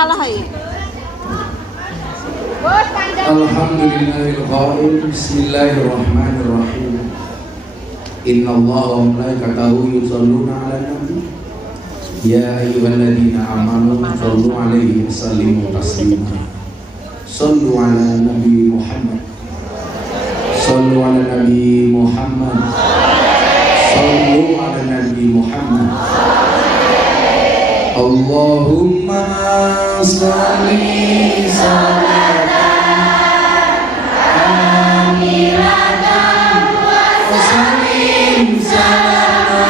salah ya. Alhamdulillahil qail bismillahirrahmanirrahim. Innallaha wa malaikatahu yusholluna 'alan nabi. Ya ayyuhalladzina amanu shollu 'alaihi wa sallimu taslima. Shollu 'ala nabi Muhammad. Shollu 'ala nabi Muhammad. Shollu 'ala nabi Muhammad. Allahumma sholli salatan kamilatan wa sallim salaman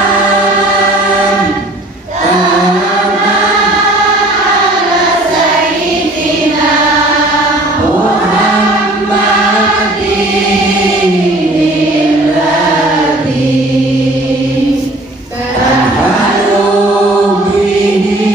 ala sayyidina Muhammadin alladhi tahalu bihi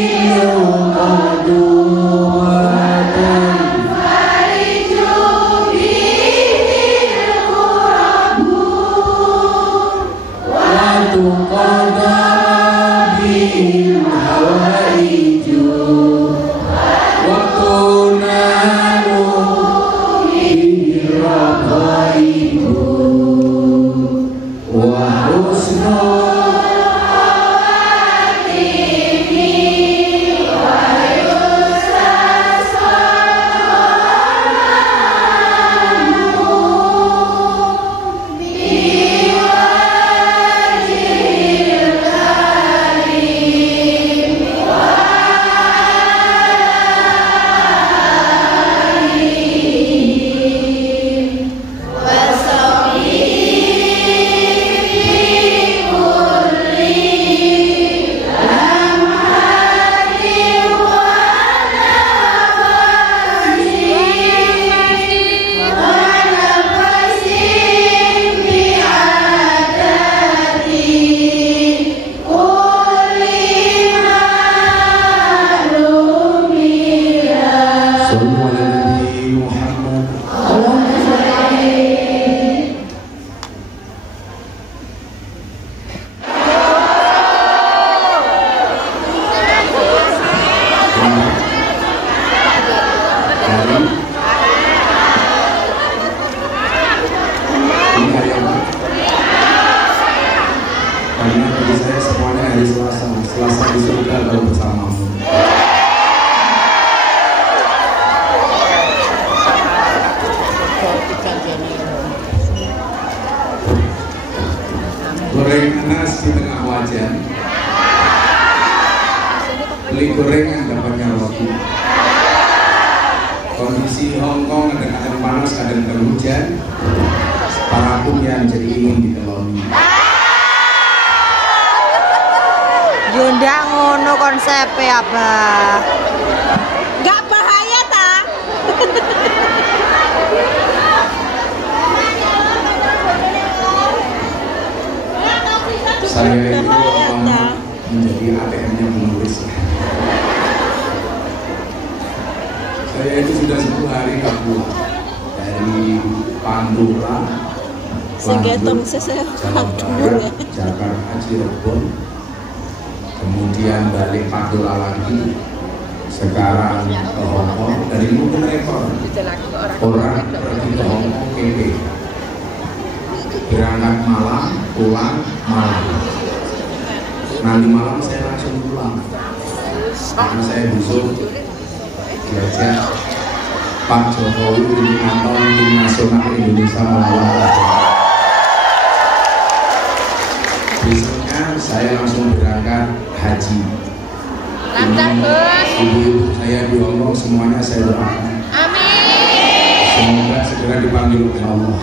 beli gorengan dapatnya roti. Kondisi Hongkong kadang-kadang panas, kadang-kadang hujan. Para yang jadi ingin diteloni. Yunda ngono konsepnya apa? Gak bahaya ta? Saya itu menjadi ATM-nya menulis. Saya itu sudah 10 hari tak pulang dari Pandura, Bandung, Jawa Barat, Jakarta, Cirebon, kemudian balik Pandura lagi, sekarang ke Hongkong. Dari mungkin rekor orang pergi ke Hongkong PP, berangkat malam, pulang malam. Nanti malam saya langsung pulang karena saya besok diajak Pak Jokowi di nonton tim nasional Indonesia melawan Argentina. Besoknya saya langsung berangkat haji. Lancar bos. Ibu-ibu saya di Hongkong semuanya saya doakan. Amin. Semoga segera dipanggil oleh Allah.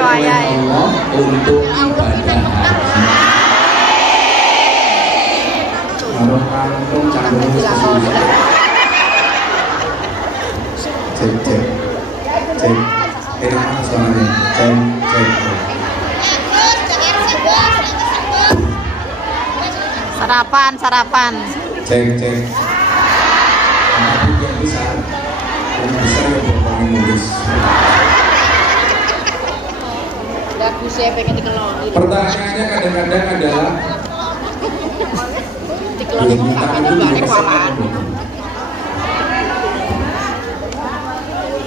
Wayai untuk ibadah haji. Kalau kampung canggung susah. Cek. Enak mana suaranya? Cek. Sarapan. Cek. Anak yang besar ya bapak nulis. Pertanyaannya kadang-kadang adalah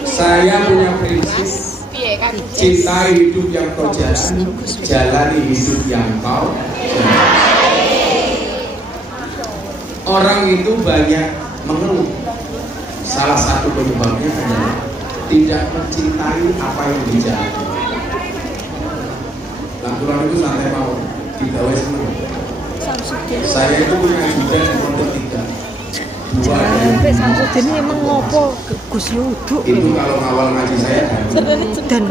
saya punya prinsip cintai hidup yang kau jalani, jalani hidup yang kau jalani. Orang itu banyak mengeluh. Salah satu penyebabnya adalah tidak mencintai apa yang dijalani. Lampuran itu santai mau digawe seneng. Saya itu punya juga untuk tiga. Dua dari Samsudin emang ngopo Gus Yudu. itu kalau awal ngaji saya Dan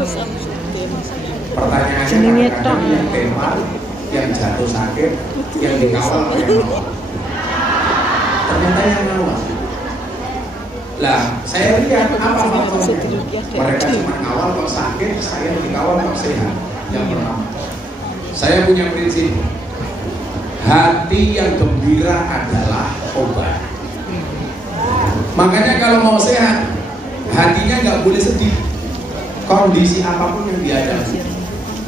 pertanyaannya kadang-kadang yang tembak, yang jatuh sakit, yang dikawal oleh Allah. Ternyata yang ngawal. Lah, saya lihat apa faktornya. Mereka cuma ngawal kok sakit, saya dikawal kok sehat. Yang pertama, saya punya prinsip, hati yang gembira adalah obat. Makanya kalau mau sehat, hatinya nggak boleh sedih. Kondisi apapun yang dihadapi,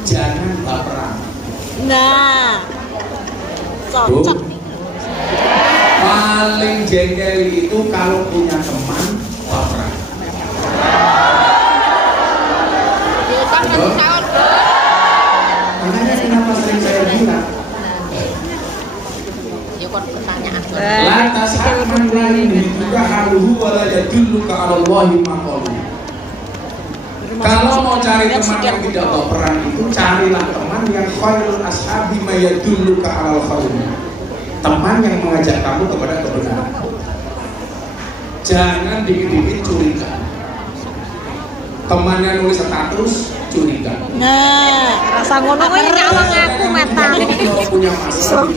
jangan baperan. nah, Bu, cocok. paling jengkel itu kalau punya teman baperan. Betul? Makanya kenapa sering saya bilang, lantas akan lain juga haluhu wala yadulluka 'alallahi maqalu. Kalau mau cari teman yang tidak baperan itu, carilah teman yang khairul ashabi mayadulluka 'alal khair. Teman yang mengajak kamu kepada kebenaran. Jangan dikit-dikit curiga. Temannya nulis status, curiga. Nah, rasa ngono kuwi nyawang aku metan. Punya masalah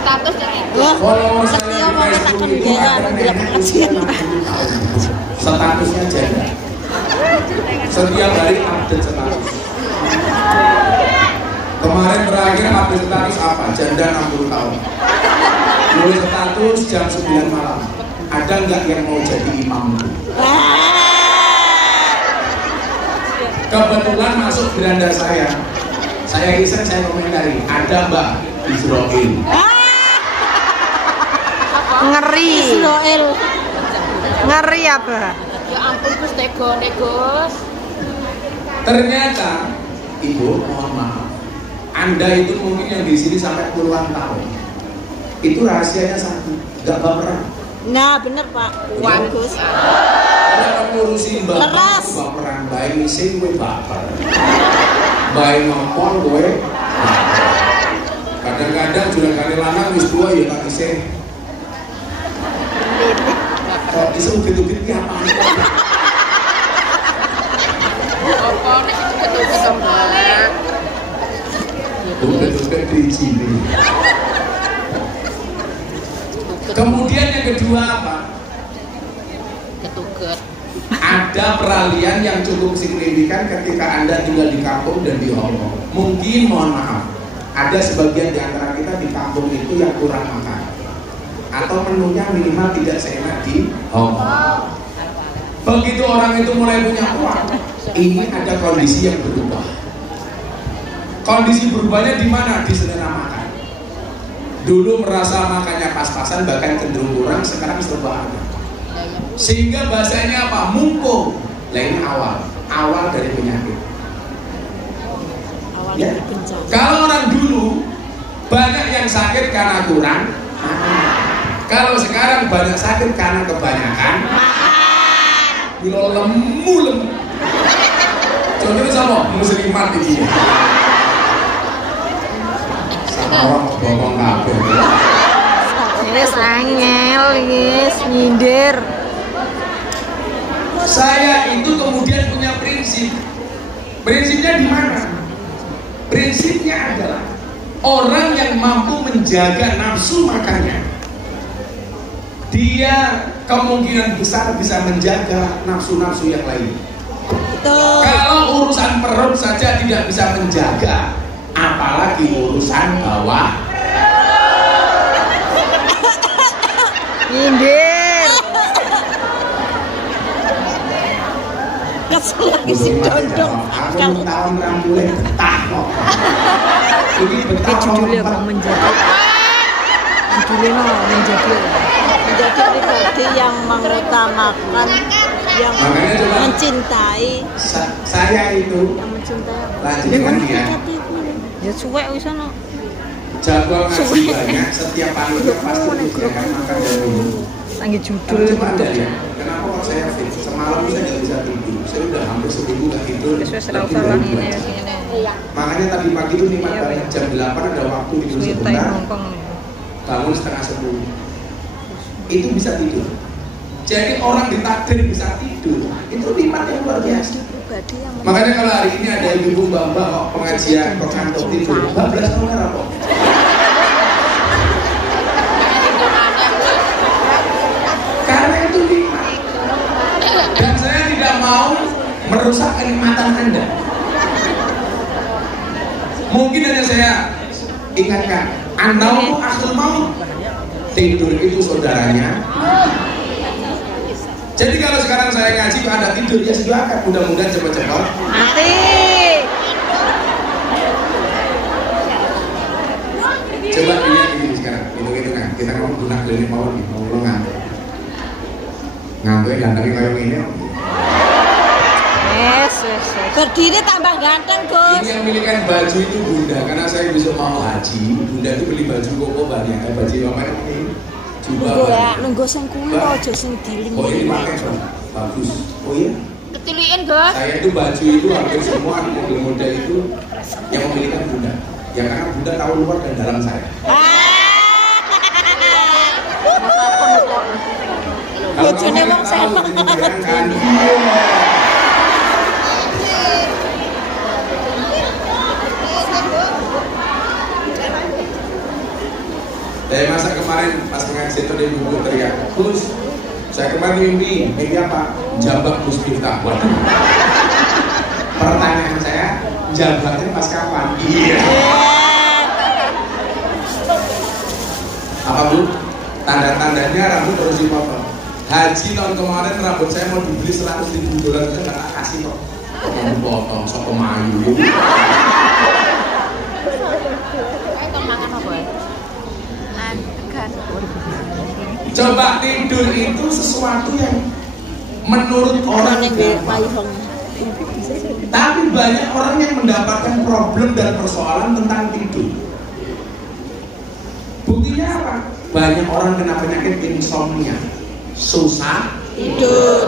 Status ya. follower saya Setia di mau tak Facebook kon itu gila ada bila nenek pengajian. statusnya janda. Setiap hari update status. Kemarin terakhir update status apa? Janda 60 tahun. Nulis status jam 9 malam. Ada nggak yang mau jadi imam? Kebetulan masuk beranda saya. Saya iseng, saya komentari. Ada Mbak Israel. Ngeri. Israel. Ngeri apa? Ya ampun Gus tegone Gus. Ternyata, Ibu, mohon maaf. Anda itu mungkin yang di sini sampai puluhan tahun. Itu rahasianya satu, nggak baperan. Nah, bener Pak. Bagus. Kalau ngurusin bapak, Leres. baperan baik ngising gue baper. Baik ngomong gue baper. Kadang-kadang juga kali lanang wis tua ya tak iseng. Kok iseng ugit-ugit ki apa? Apa nek betul-betul kembang. Ugit-ugit di sini. Kemudian yang kedua apa? Ketuket. Ada peralihan yang cukup signifikan ketika Anda tinggal di kampung dan di Hongkong. Mungkin mohon maaf, ada sebagian di antara kita di kampung itu yang kurang makan, atau menunya minimal tidak seenak di Hongkong. Begitu orang itu mulai punya uang, ini ada kondisi yang berubah. Kondisi berubahnya di mana? Di selera makan. Dulu merasa makannya pas-pasan, bahkan cenderung kurang, sekarang serba ada. Sehingga bahasanya apa? Mumpung. Lah ini awal dari penyakit. Ya. Kalau orang dulu banyak yang sakit karena kurang makan. Kalau sekarang banyak sakit karena kebanyakan makan. Bila lemu. Contohnya sama muslimat ini. Sama orang ngomong kabeh. Wis angel, wis nyindir. Saya itu kemudian punya prinsip. Prinsipnya di mana? Prinsipnya adalah orang yang mampu menjaga nafsu makannya, dia kemungkinan besar bisa menjaga nafsu-nafsu yang lain. Betul. Kalau urusan perut saja tidak bisa menjaga, apalagi urusan bawah. Nyindir. lagi si condong. Aku tahun 60 betah kok. Ini betah. Judulnya kok menjadi. Judulnya menjadi pribadi yang mengutamakan, yang mencintai. Saya itu yang mencintai. lanjutkan ya. Ya suwe wis ana. Jadwal ngaji banyak, setiap panitia pasti disediakan makan dan minum. Lagi judul. Coba Anda lihat, kenapa kok saya fit? Semalam saya nggak bisa tidur, saya udah hampir seminggu nggak tidur. Makanya tadi pagi itu nikmat banget, jam 8 ada waktu tidur sebentar, bangun setengah 10. Itu bisa tidur. Jadi orang ditakdir bisa tidur, itu nikmat yang luar biasa. Makanya kalau hari ini ada ibu mbak-mbak kok pengajian kok ngantuk tidur, 14 tahun apa? Karena itu nikmat. Dan saya tidak mau merusak kenikmatan Anda. Mungkin hanya saya ingatkan, Anda akhir mau tidur itu saudaranya. Jadi kalau sekarang saya ngaji Anda tidur, ya silakan, mudah-mudahan cepat-cepat Mati. Coba lihat ini sekarang, hitung-hitungan. Kita mau gunakan ini mau ngantuk. Ngantuknya gantengnya kayak gini. Yes. Berdiri tambah ganteng, Gus. Ini yang milikan baju itu Bunda, karena saya besok mau haji. Bunda itu beli baju koko banyak, baju apa ini? Nunggu sing kuwi aja sing diling. Oh ini pakai bagus. Oh iya. Ketiliin, Gus. Saya itu baju itu hampir semua model-model itu yang memilikan Bunda. Ya karena Bunda tahu luar dan dalam saya. Bojone wong sama. Dari masa kemarin pas pengajian itu dia buku teriak, Gus, saya kemarin mimpi apa? Jambak Gus Miftah. Waduh. Pertanyaan saya, jambaknya pas kapan? Iya. Apa Bu? Tanda-tandanya rambut harus dipotong. Haji tahun kemarin rambut saya mau dibeli 100.000 dolar itu nggak tak kasih kok. Mau potong, sok kemayu. Coba tidur itu sesuatu yang menurut orang gampang. Tapi banyak orang yang mendapatkan problem dan persoalan tentang tidur. Buktinya apa? Banyak orang kena penyakit insomnia, susah tidur.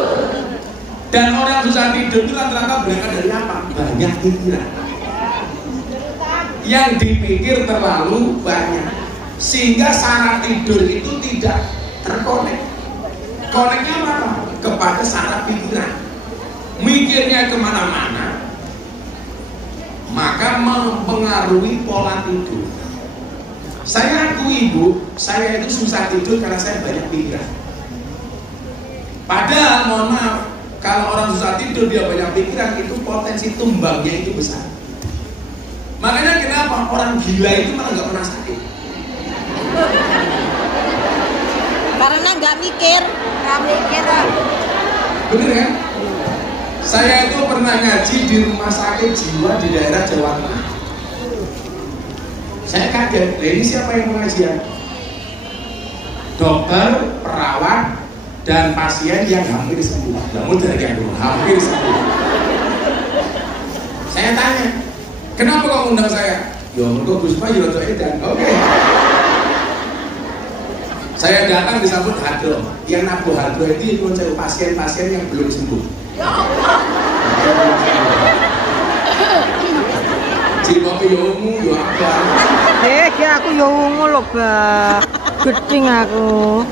Dan orang susah tidur itu rata-rata berangkat dari apa? Banyak pikiran. Yang dipikir terlalu banyak, sehingga saraf tidur itu tidak terkonek. Koneknya apa? Kepada saraf pikiran. Mikirnya kemana-mana, maka mempengaruhi pola tidur. Saya akui Bu, saya itu susah tidur karena saya banyak pikiran. Padahal mohon maaf, kalau orang susah tidur dia banyak pikiran, itu potensi tumbangnya itu besar. Makanya kenapa orang gila itu malah nggak pernah sakit? Karena nggak mikir. Bener kan? Saya itu pernah ngaji di rumah sakit jiwa di daerah Jawa Tengah. Saya kaget, ini siapa yang pengajian? Dokter, perawat, dan pasien yang hampir sembuh. Namun dari yang hampir sembuh. Saya tanya, kenapa kok undang saya? Ya, untuk Gus Pak Yoto Edan. Oke. Saya datang disambut hadro. Yang nabuh hadro itu mencari pasien-pasien yang belum sembuh. Jiwa yomu, yo apa? Aku yo ungu lho, Bah. Geding aku.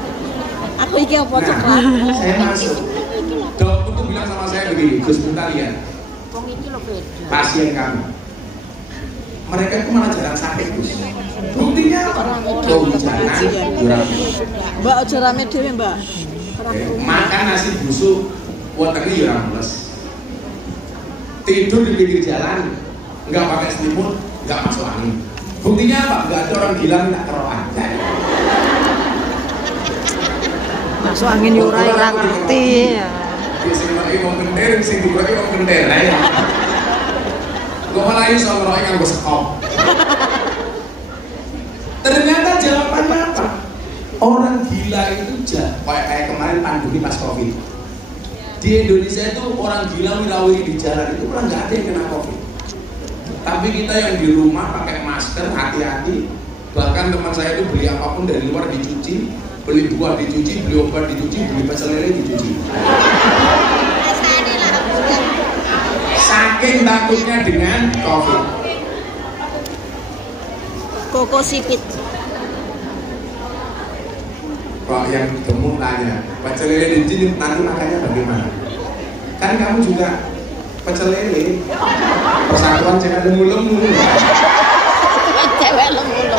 Aku iki apa coklat? Saya masuk. Dok itu bilang sama saya begini, Gus bentar lihat. Wong iki lho beda. Pasien kami. Mereka itu malah jarang sakit, Gus. Buktinya apa? Kehujanan, kurang. Mbak aja rame dhewe, Mbak. Makan nasi busuk, waternya kurang plus. Tidur di pinggir jalan, nggak pakai selimut, nggak masuk angin. Buktinya apa? Nggak ada orang gila minta keroan. Masuk angin yo ora ngerti. Sing ngeroki wong kentir, sing dikeroki wong kentir. Ya. Kok malah iso ngeroki nganggo sekop. Ternyata jawabannya apa? Orang gila itu kayak kemarin pandemi pas Covid. Di Indonesia itu orang gila wirawiri di jalan itu pernah nggak ada yang kena Covid. Tapi kita yang di rumah pakai masker, hati-hati. Bahkan teman saya itu beli apapun dari luar dicuci, beli buah dicuci, beli obat dicuci, beli pecel lele dicuci. Saking takutnya dengan Covid. Koko sipit. Kalau yang gemuk tanya, pecel lele dicuci nanti makannya bagaimana? Kan kamu juga pecel lele, persatuan cewek lemu-lemu. Cewek lemu-lemu.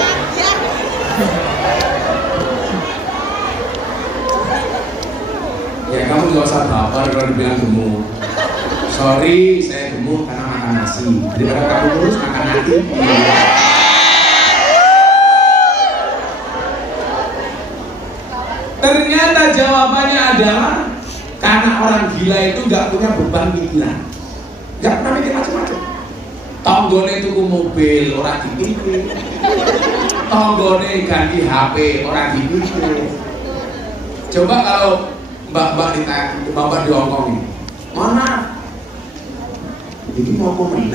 Ya kamu gak usah baper kalau dibilang gemuk. Sorry, saya gemuk karena makan nasi. Daripada kamu terus makan nasi. Ternyata jawabannya adalah karena orang gila itu gak punya beban pikiran, gak pernah mikir macam-macam. Tonggone tuku mobil orang dipikir, tonggone ganti HP orang dipikir. Coba kalau mbak-mbak di Hongkong ini, mana? Ini mau komen?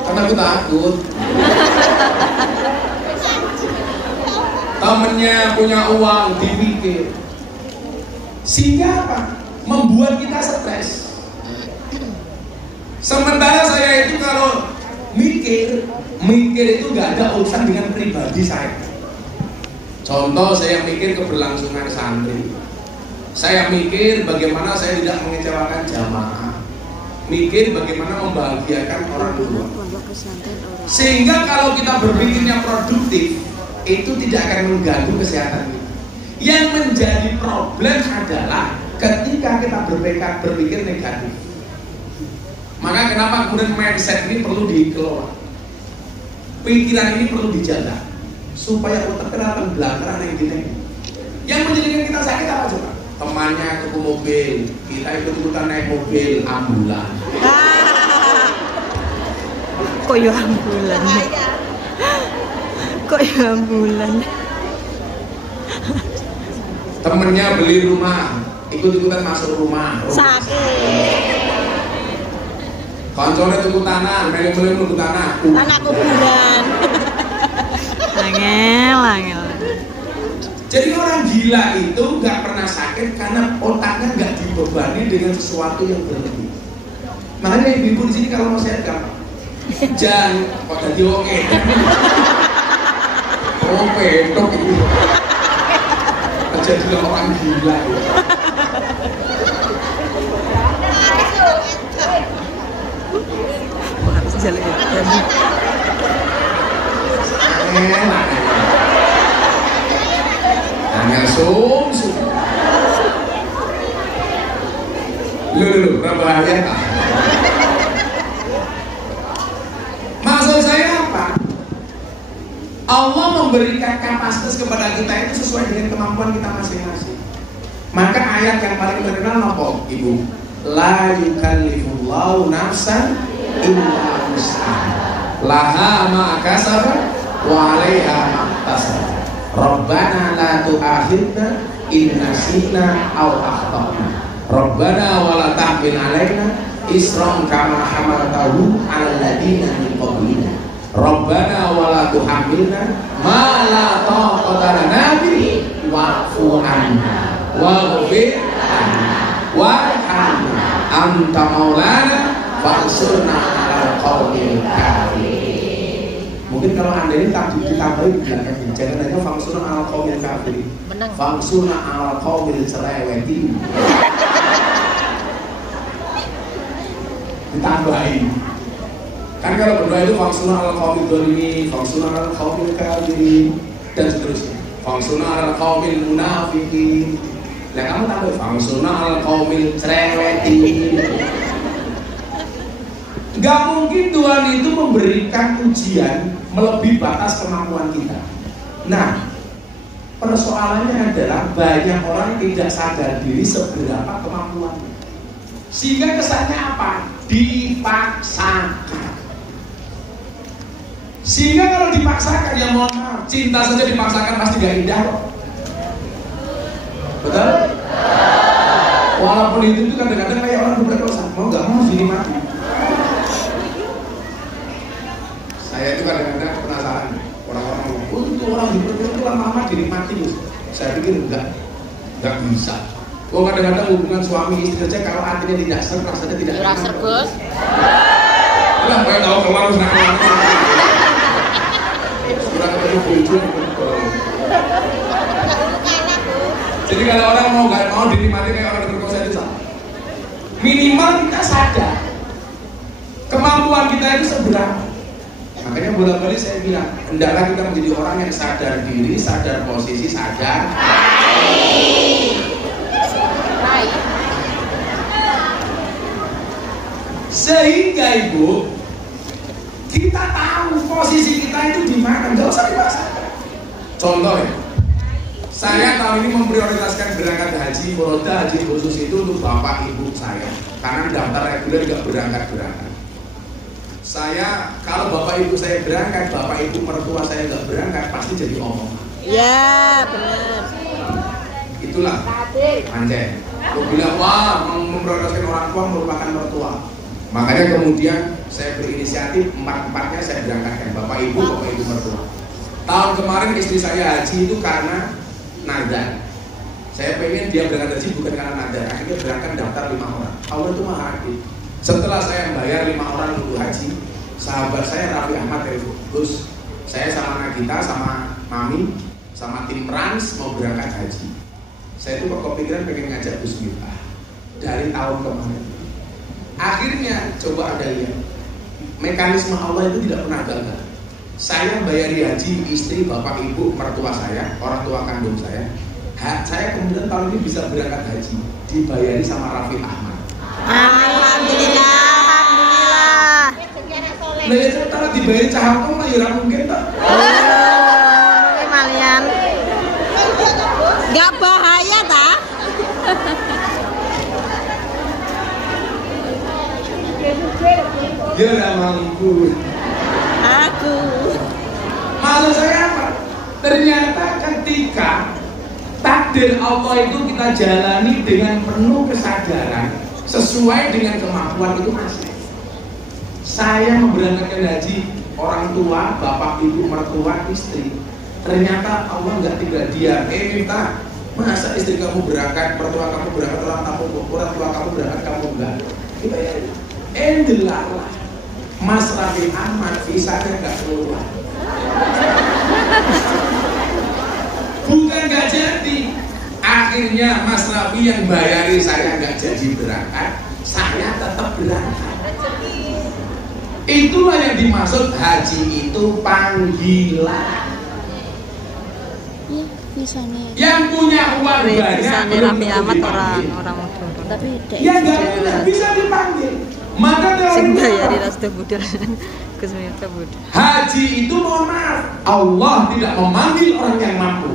Karena aku takut. Temennya punya uang dipikir, sehingga apa? Membuat kita stres. Sementara saya itu kalau mikir itu nggak ada urusan dengan pribadi saya. Contoh, saya mikir keberlangsungan santri, saya mikir bagaimana saya tidak mengecewakan jamaah, mikir bagaimana membahagiakan orang tua. Sehingga kalau kita berpikirnya produktif, itu tidak akan mengganggu kesehatan kita. Yang menjadi problem adalah ketika kita berpikir negatif. Maka kenapa kemudian mindset ini perlu dikelola, pikiran ini perlu dijaga supaya otak kita akan belakang yang kita ini. Yang menjadikan kita sakit apa coba? Temannya tuku mobil, kita ikut-ikutan naik mobil ambulan. Kok ya ambulan? Kok ya ambulan? Temennya beli rumah, ikut-ikutan masuk rumah. Sakit. Koncolnya tuku tanah, meleng-meleng tuku tanah. Tanah kuburan. Angel. Jadi orang gila itu nggak pernah sakit karena otaknya nggak dibebani dengan sesuatu yang berlebih. Makanya ibu-ibu di sini kalau mau sehat gampang. Jangan kok jadi oke. Oh petok itu. Jadi orang gila. Harus jalan ya. Angel sum. Lu berbahaya tak? Maksud saya apa? Allah memberikan kapasitas kepada kita itu sesuai dengan kemampuan kita masing-masing. Maka ayat yang paling terkenal apa, Ibu? La yukallifullahu nafsan illa wus'aha. Laha ma kasabat wa 'alaiha ma iktasabat. Rabbana la tu'akhidna in nasina aw akhtana. Rabbana wa la tahmil 'alaina isran kama hamaltahu 'alal ladina min qablina. Rabbana wa la tuhammilna ma la taqata lana bihi wa'fu 'anna waghfir lana warhamna anta maulana fansurna 'alal qaumil kafirin. Mungkin kalau Anda ini ditambahin di belakangnya, jangan hanya fansurna 'alal qaumil kafirin, fansurna 'alal qaumil cereweti. Ditambahin. Kan kalau berdoa itu fansurna 'alal qaumil dzalimin, fansurna 'alal qaumil kafirin dan seterusnya. Fansurna 'alal qaumil munafiqin. Nah kamu tambah fansurna 'alal qaumil cereweti. Gak mungkin Tuhan itu memberikan ujian melebihi batas kemampuan kita. Nah, Persoalannya adalah banyak orang tidak sadar diri seberapa kemampuannya. Sehingga kesannya apa? Dipaksakan. Sehingga kalau dipaksakan, ya mohon maaf, cinta saja dipaksakan pasti gak indah kok. Betul? Walaupun itu kadang-kadang kayak orang berperkosa, mau gak mau sini mati. Saya itu kadang-kadang penasaran, orang-orang ngomong, itu orang diperkosa itu lama-lama dinikmati. Saya pikir enggak bisa. Oh, kadang-kadang hubungan suami istri saja kalau hatinya tidak serg, rasanya tidak enak. Rasa bos. Lah, kayak tahu keluar senang-senang. Sudah ketemu bucu. Jadi kalau orang nggak mau dinikmati kayak orang berkosa itu salah. Minimal kita sadar kemampuan kita itu seberapa. Makanya bolak-balik saya bilang, hendaklah kita menjadi orang yang sadar diri, sadar posisi, sadar sehingga ibu kita tahu posisi kita itu di mana, nggak usah dipaksakan. Contoh ya, saya tahun ini memprioritaskan berangkat haji Furoda, haji khusus itu untuk bapak ibu saya, karena daftar reguler nggak berangkat. Saya kalau bapak ibu saya berangkat, bapak ibu mertua saya nggak berangkat, pasti jadi omongan. Ya benar. Itulah anjay. Aku bilang wah memprioritaskan orang tua merupakan mertua. Makanya kemudian saya berinisiatif empat-empatnya saya berangkatkan bapak ibu mertua. Tahun kemarin istri saya haji itu karena nadar. Saya pengen dia berangkat haji bukan karena nadar. Akhirnya berangkat daftar 5 orang. Allah itu maha adil. Setelah saya bayar 5 orang untuk haji, sahabat saya Raffi Ahmad telepon, Gus, saya sama Nagita, sama Mami, sama tim Rans mau berangkat haji. Saya itu kok kepikiran pengen ngajak Gus Miftah dari tahun kemarin. Akhirnya coba Anda lihat, mekanisme Allah itu tidak pernah gagal. Saya bayari haji istri, bapak, ibu, mertua saya, orang tua kandung saya. Saya kemudian tahun ini bisa berangkat haji, dibayari sama Raffi Ahmad. Alhamdulillah, alhamdulillah. Lah ya kalau dibayar cahapung lah ya mungkin tak. Oh, malian. Gak bahaya tak? Dia gak mampu. Aku. Maksud saya apa? Ternyata ketika takdir Allah itu kita jalani dengan penuh kesadaran sesuai dengan kemampuan itu masih. Saya memberangkatkan haji orang tua, bapak, ibu, mertua, istri. Ternyata Allah nggak tinggal diam. Minta, masa istri kamu berangkat, mertua kamu berangkat, orang tua kamu berangkat, kamu enggak. Kita ya, endelalah. Mas Raffi Ahmad visanya nggak keluar. Bukan nggak jadi. Akhirnya Mas Raffi yang bayari saya nggak jadi berangkat, saya tetap berangkat. Itulah yang dimaksud haji itu panggilan. Iya, bisa nih. Yang punya uang banyak belum tentu orang Tapi yang nggak punya bisa dipanggil. Maka sing teori bayari Rasda Budal. Gus Miftah Budal. haji itu mohon maaf, Allah tidak memanggil orang yang mampu,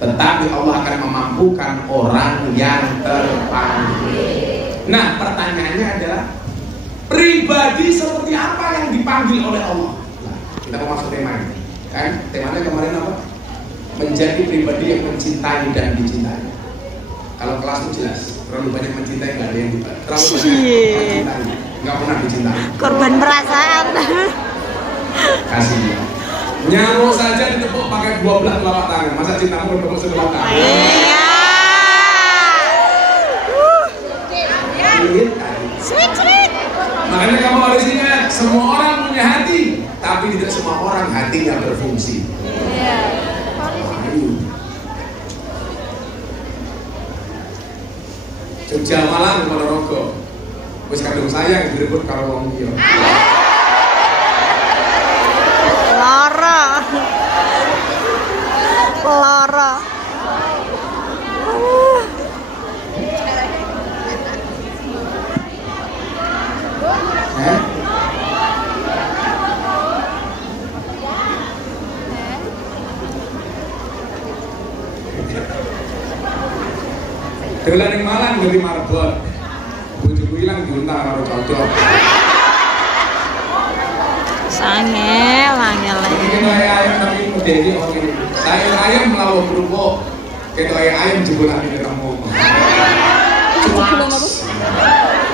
tetapi Allah akan memampukan orang yang terpanggil. Nah, pertanyaannya adalah pribadi seperti apa yang dipanggil oleh Allah? Nah, kita mau masuk tema ini. Kan temanya kemarin apa? Menjadi pribadi yang mencintai dan dicintai. Kalau kelas itu jelas, terlalu banyak mencintai nggak ada yang dicintai. Terlalu banyak mencintai, nggak pernah dicintai. Korban perasaan. Kasih dia. Nyamuk saja ditepuk pakai 12 telapak tangan. Masa cintamu bertepuk sebelah tangan? Iya. Sweet. Makanya kamu harus ingat, semua orang punya hati, tapi tidak semua orang hatinya berfungsi. Jogja Malang Ponorogo, wis kadung sayang direbut karo wong liya. Lara. Dolan ning Malang dari marbot. Bojoku ilang diuntal karo cocok. Sangel, angel. Ini ayam tapi medeni kok ngene. Saya ayam melawan kerupuk. Ketok ayam jebul ati ketemu.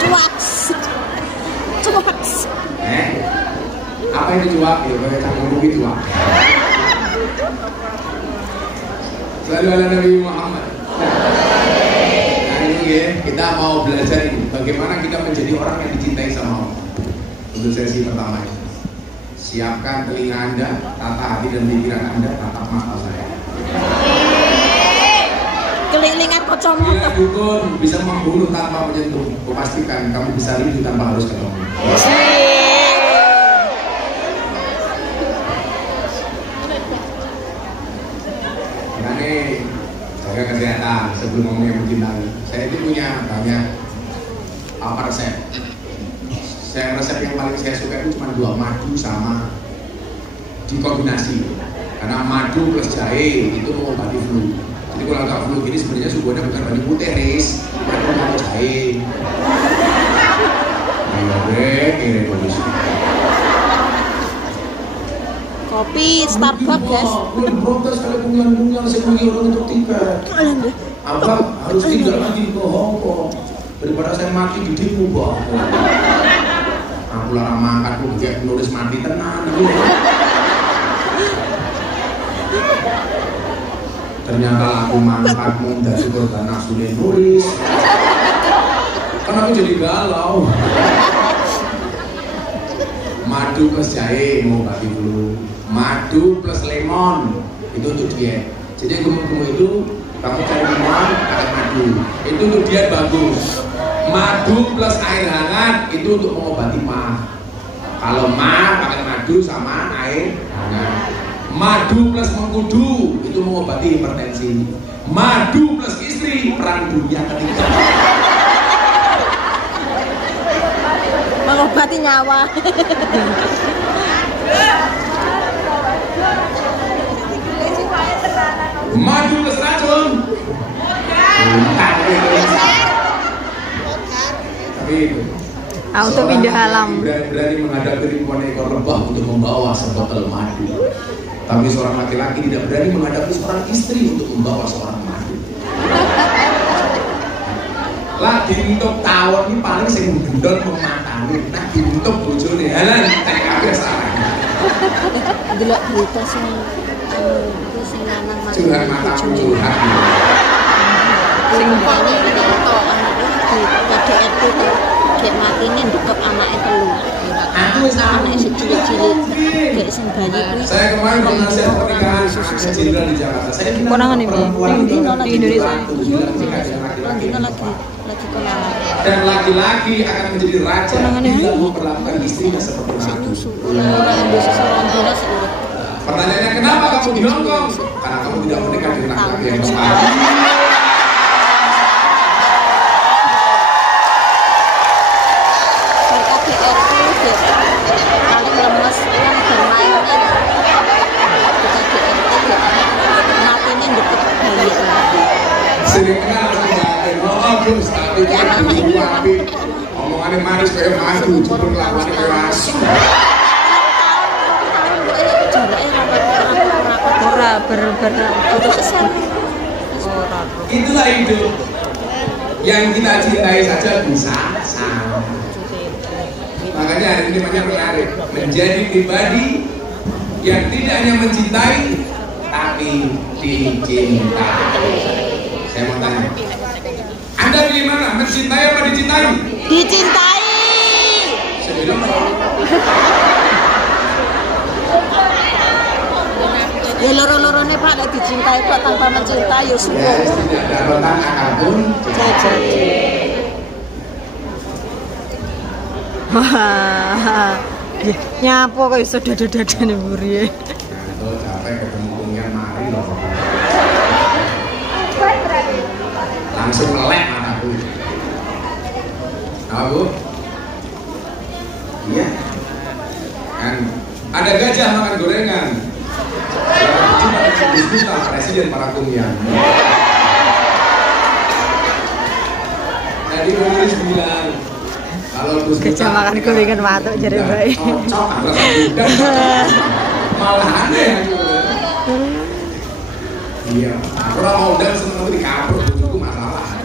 Cuaks. Apa itu cuak? Ya kayak canggung gitu cuak. Selalu ala Nabi Muhammad. Nah ini ya, kita mau belajar ini bagaimana kita menjadi orang yang dicintai sama Allah. Untuk sesi pertama ini, siapkan telinga Anda, tata hati dan pikiran Anda, tatap mata saya. Kelilingan kacamata. Bila dukun bisa membunuh tanpa menyentuh, kupastikan kamu bisa rindu tanpa harus ketemu. Jaga kesehatan sebelum ngomongnya mencintai. Saya itu punya banyak resep. Resep yang paling saya suka itu cuma 2, madu sama dikombinasi. Karena madu plus jahe itu mengobati flu. Jadi kalau agak flu gini sebenarnya suguhannya bukan banyu putih, Riz, tapi mau jahe. Ayo deh, ini bagus. Kopi Starbucks, guys. Protes kalau bunyian-bunyian saya punya orang untuk tiket. Abang harus tinggal lagi ke Hongkong daripada saya mati di demo, Bang. Aku larang mangkat, aku kayak nulis mati tenang. Ternyata aku mangkat dari korban nafsunya nulis. Kan aku jadi galau. Madu plus jahe mau bagi flu. Madu plus lemon itu untuk diet. Jadi gemuk-gemuk itu kamu cari lemon pakai madu. Itu untuk diet bagus. Madu plus air hangat itu untuk mengobati mah. Kalau mah pakai madu sama air hangat. Madu plus mengkudu itu mengobati hipertensi. Madu plus istri perang dunia ketiga. Mengobati nyawa. Madu plus racun. Tapi itu. Auto pindah alam. Berani menghadapi ribuan ekor lebah untuk membawa sebotol madu. Tapi seorang laki-laki tidak berani menghadapi seorang istri untuk membawa seorang madu. Lagi untuk tawon ini paling sing gendol mematani. Nah untuk bojone halan tak kabeh salah. Delok berita sing lanang mati. Curhat matamu curhat. Sing bali foto anakku di KDRT itu kayak matine ndekep anake telu. Aku wis anake sing cilik-cilik kayak sing bayi kuwi. Saya kemarin menasihat pernikahan anaknya jenderal di Jakarta. Saya kira Konangan ini di Indonesia. Lagi konangan. Dan laki-laki akan menjadi raja bila memperlakukan istrinya seperti ratu. Orang Indonesia orang Indonesia sih. Pertanyaannya kenapa kamu di Hongkong? Karena kamu tidak menikah dengan laki-laki yang tepat. Paling lemes yang bermainnya matinya deket bayi. Sering kenal oh Gus, tapi kan dulu api omongannya manis kayak madu, cuma lawannya kayak asu. Itulah hidup. Yang kita cintai saja bisa sama. Makanya hari ini banyak menarik menjadi pribadi yang tidak hanya mencintai tapi dicintai. Saya mau tanya, Anda pilih mana? Mencintai apa dicintai? Dicintai. Sebelum ya loro-lorone Pak, nek dicintai Pak tanpa mencintai ya sudah. Tidak ada rotan apapun. Wah, nyapo kok iso dada-dadane mburi. Nah, capek ketemu kungian mari loh. Langsung melek mataku. Apa Bu? Iya. Kan ada gajah makan gorengan. Cuma Presiden para kungian. Tadi Boris bilang kalau Gus Gajah makan kulingan matuk jadi baik. Cocok malah aneh gitu. Iya, aku ora mau undang seneng di kapur bojoku masalah.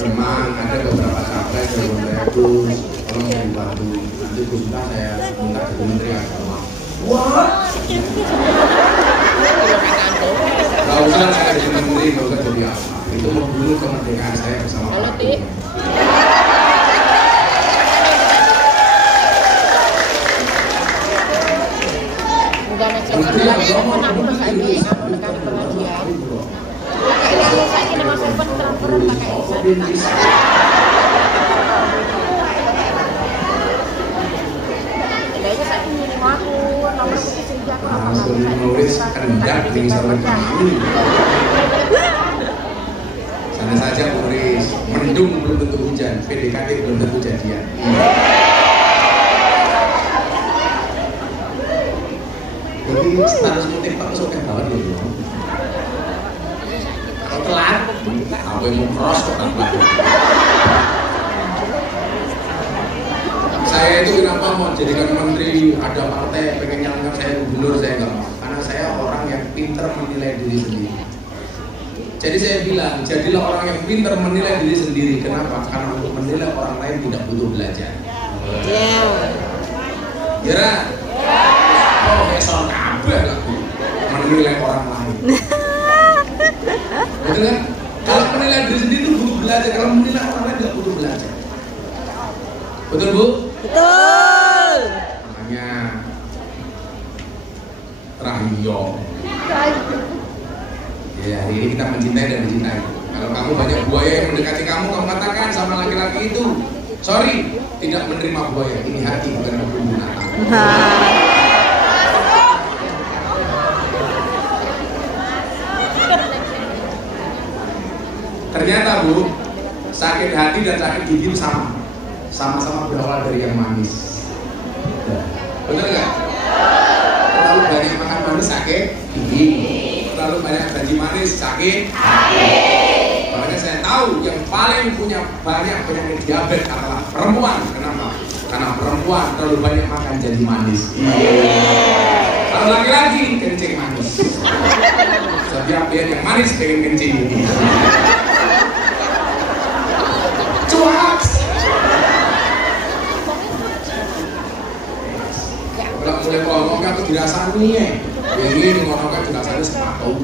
Memang ada beberapa capres yang menurutku tolong dibantu. Nanti Gus saya minta ke Menteri Agama. Wah. Gak usah saya jadi menteri, gak usah jadi apa. Itu membunuh kemerdekaan saya bersama Pak Jokowi. Menteri Agama aku udah saiki menekan pengajian. Kayak saiki nama sopan transferan pakai Isa. Kayaknya saiki minum aku nomor sing aku apa. Nulis kendak di misalnya kami. Sana saja Boris, mendung belum tentu hujan, PDKT belum tentu jadian. Jadi status motif Pak suka banget loh. Kalau telat, apa yang mau cross kok tak pelan. Saya itu kenapa mau jadikan menteri, ada partai pengen nyalonkan saya gubernur, saya nggak mau. Karena saya orang yang pintar menilai diri sendiri. Jadi saya bilang, jadilah orang yang pintar menilai diri sendiri. Kenapa? Karena untuk menilai orang lain tidak butuh belajar. Kira? Profesor kabeh lah menilai orang lain. Betul kan? Kalau menilai diri sendiri itu butuh belajar. Kalau menilai orang lain tidak butuh belajar. Betul Bu? Betul. Makanya Rahiyo. Ya, hari ini kita mencintai dan dicintai. Kalau kamu banyak buaya yang mendekati kamu katakan sama laki-laki itu, sorry, tidak menerima buaya. Ini hati bukan hukum binatang. Ternyata Bu, sakit hati dan sakit gigi sama-sama berawal dari yang manis. Bener nggak? Terlalu banyak makan manis sakit gigi. Terlalu banyak janji manis sakit hati. Makanya saya tahu yang paling punya banyak penyakit diabetes adalah perempuan. Kenapa? Karena perempuan terlalu banyak makan janji manis. Kalau laki-laki kencing manis. Setiap dia yang manis pengen kencing. Cuaks. Kalau mulai ngomong kan tuh dirasani ya. Ini ngomong kan dirasani sepatu.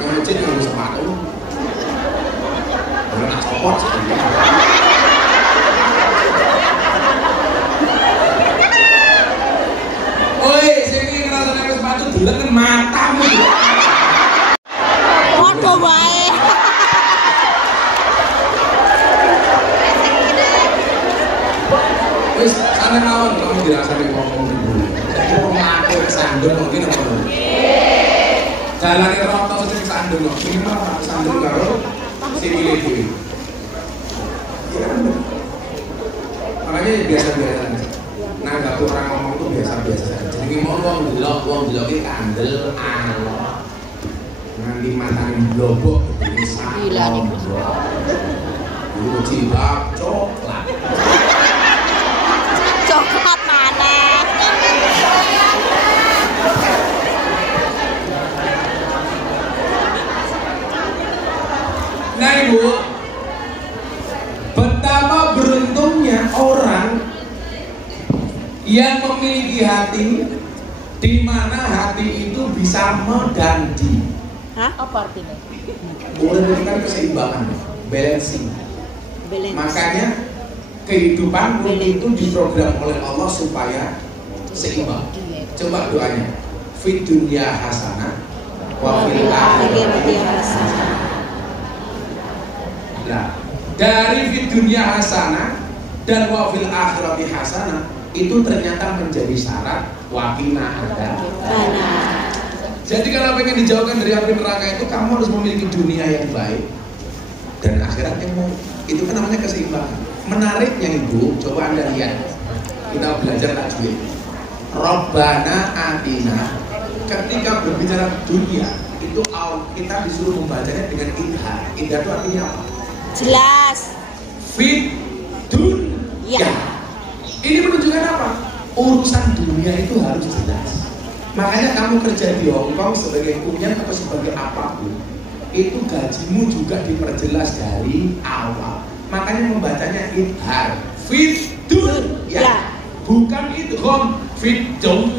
Yang masjid yang sepatu. Kalau nak copot sih. Oi, sini ngerasa naik sepatu dulu kan matamu. Foto bae. Wis sana naon kamu dirasani ngomong dulu. Jadi mau ngaku kesandung mungkin apa? Jalane roto sing kesandung kok. Minimal kesandung karo sikile dhewe. Makanya biasa-biasa aja. Nah, gak orang ngomong tuh biasa-biasa aja. Jadi mau wong delok iki kandel alok. Nganti matane blobok iki sak. Gila nih. Iku cilak coklat. Coklat mana? Nah Ibu, betapa beruntungnya orang yang memiliki hati di mana hati itu bisa mengganti. Hah? Apa artinya? Udah memberikan keseimbangan, balancing. Makanya kehidupan itu diprogram oleh Allah supaya seimbang. Coba doanya, fid dunya hasanah wa fil akhirati hasanah. Nah, dari fid dunya hasanah dan wa fil akhirati hasanah itu ternyata menjadi syarat wakina ada. Jadi kalau pengen dijauhkan dari api neraka itu kamu harus memiliki dunia yang baik dan akhirat yang baik. Itu kan namanya keseimbangan. Menariknya Ibu, coba Anda lihat. Kita belajar tajwid. Rabbana atina, ketika berbicara dunia itu kita disuruh membacanya dengan idhar. Idhar itu artinya apa? Jelas. Fit dunya. Ini menunjukkan apa? Urusan dunia itu harus jelas. Makanya kamu kerja di Hong Kong sebagai kunyan atau sebagai apapun, itu gajimu juga diperjelas dari awal. Makanya membacanya idhar. Fit dunya. Bukan idgham fit dong.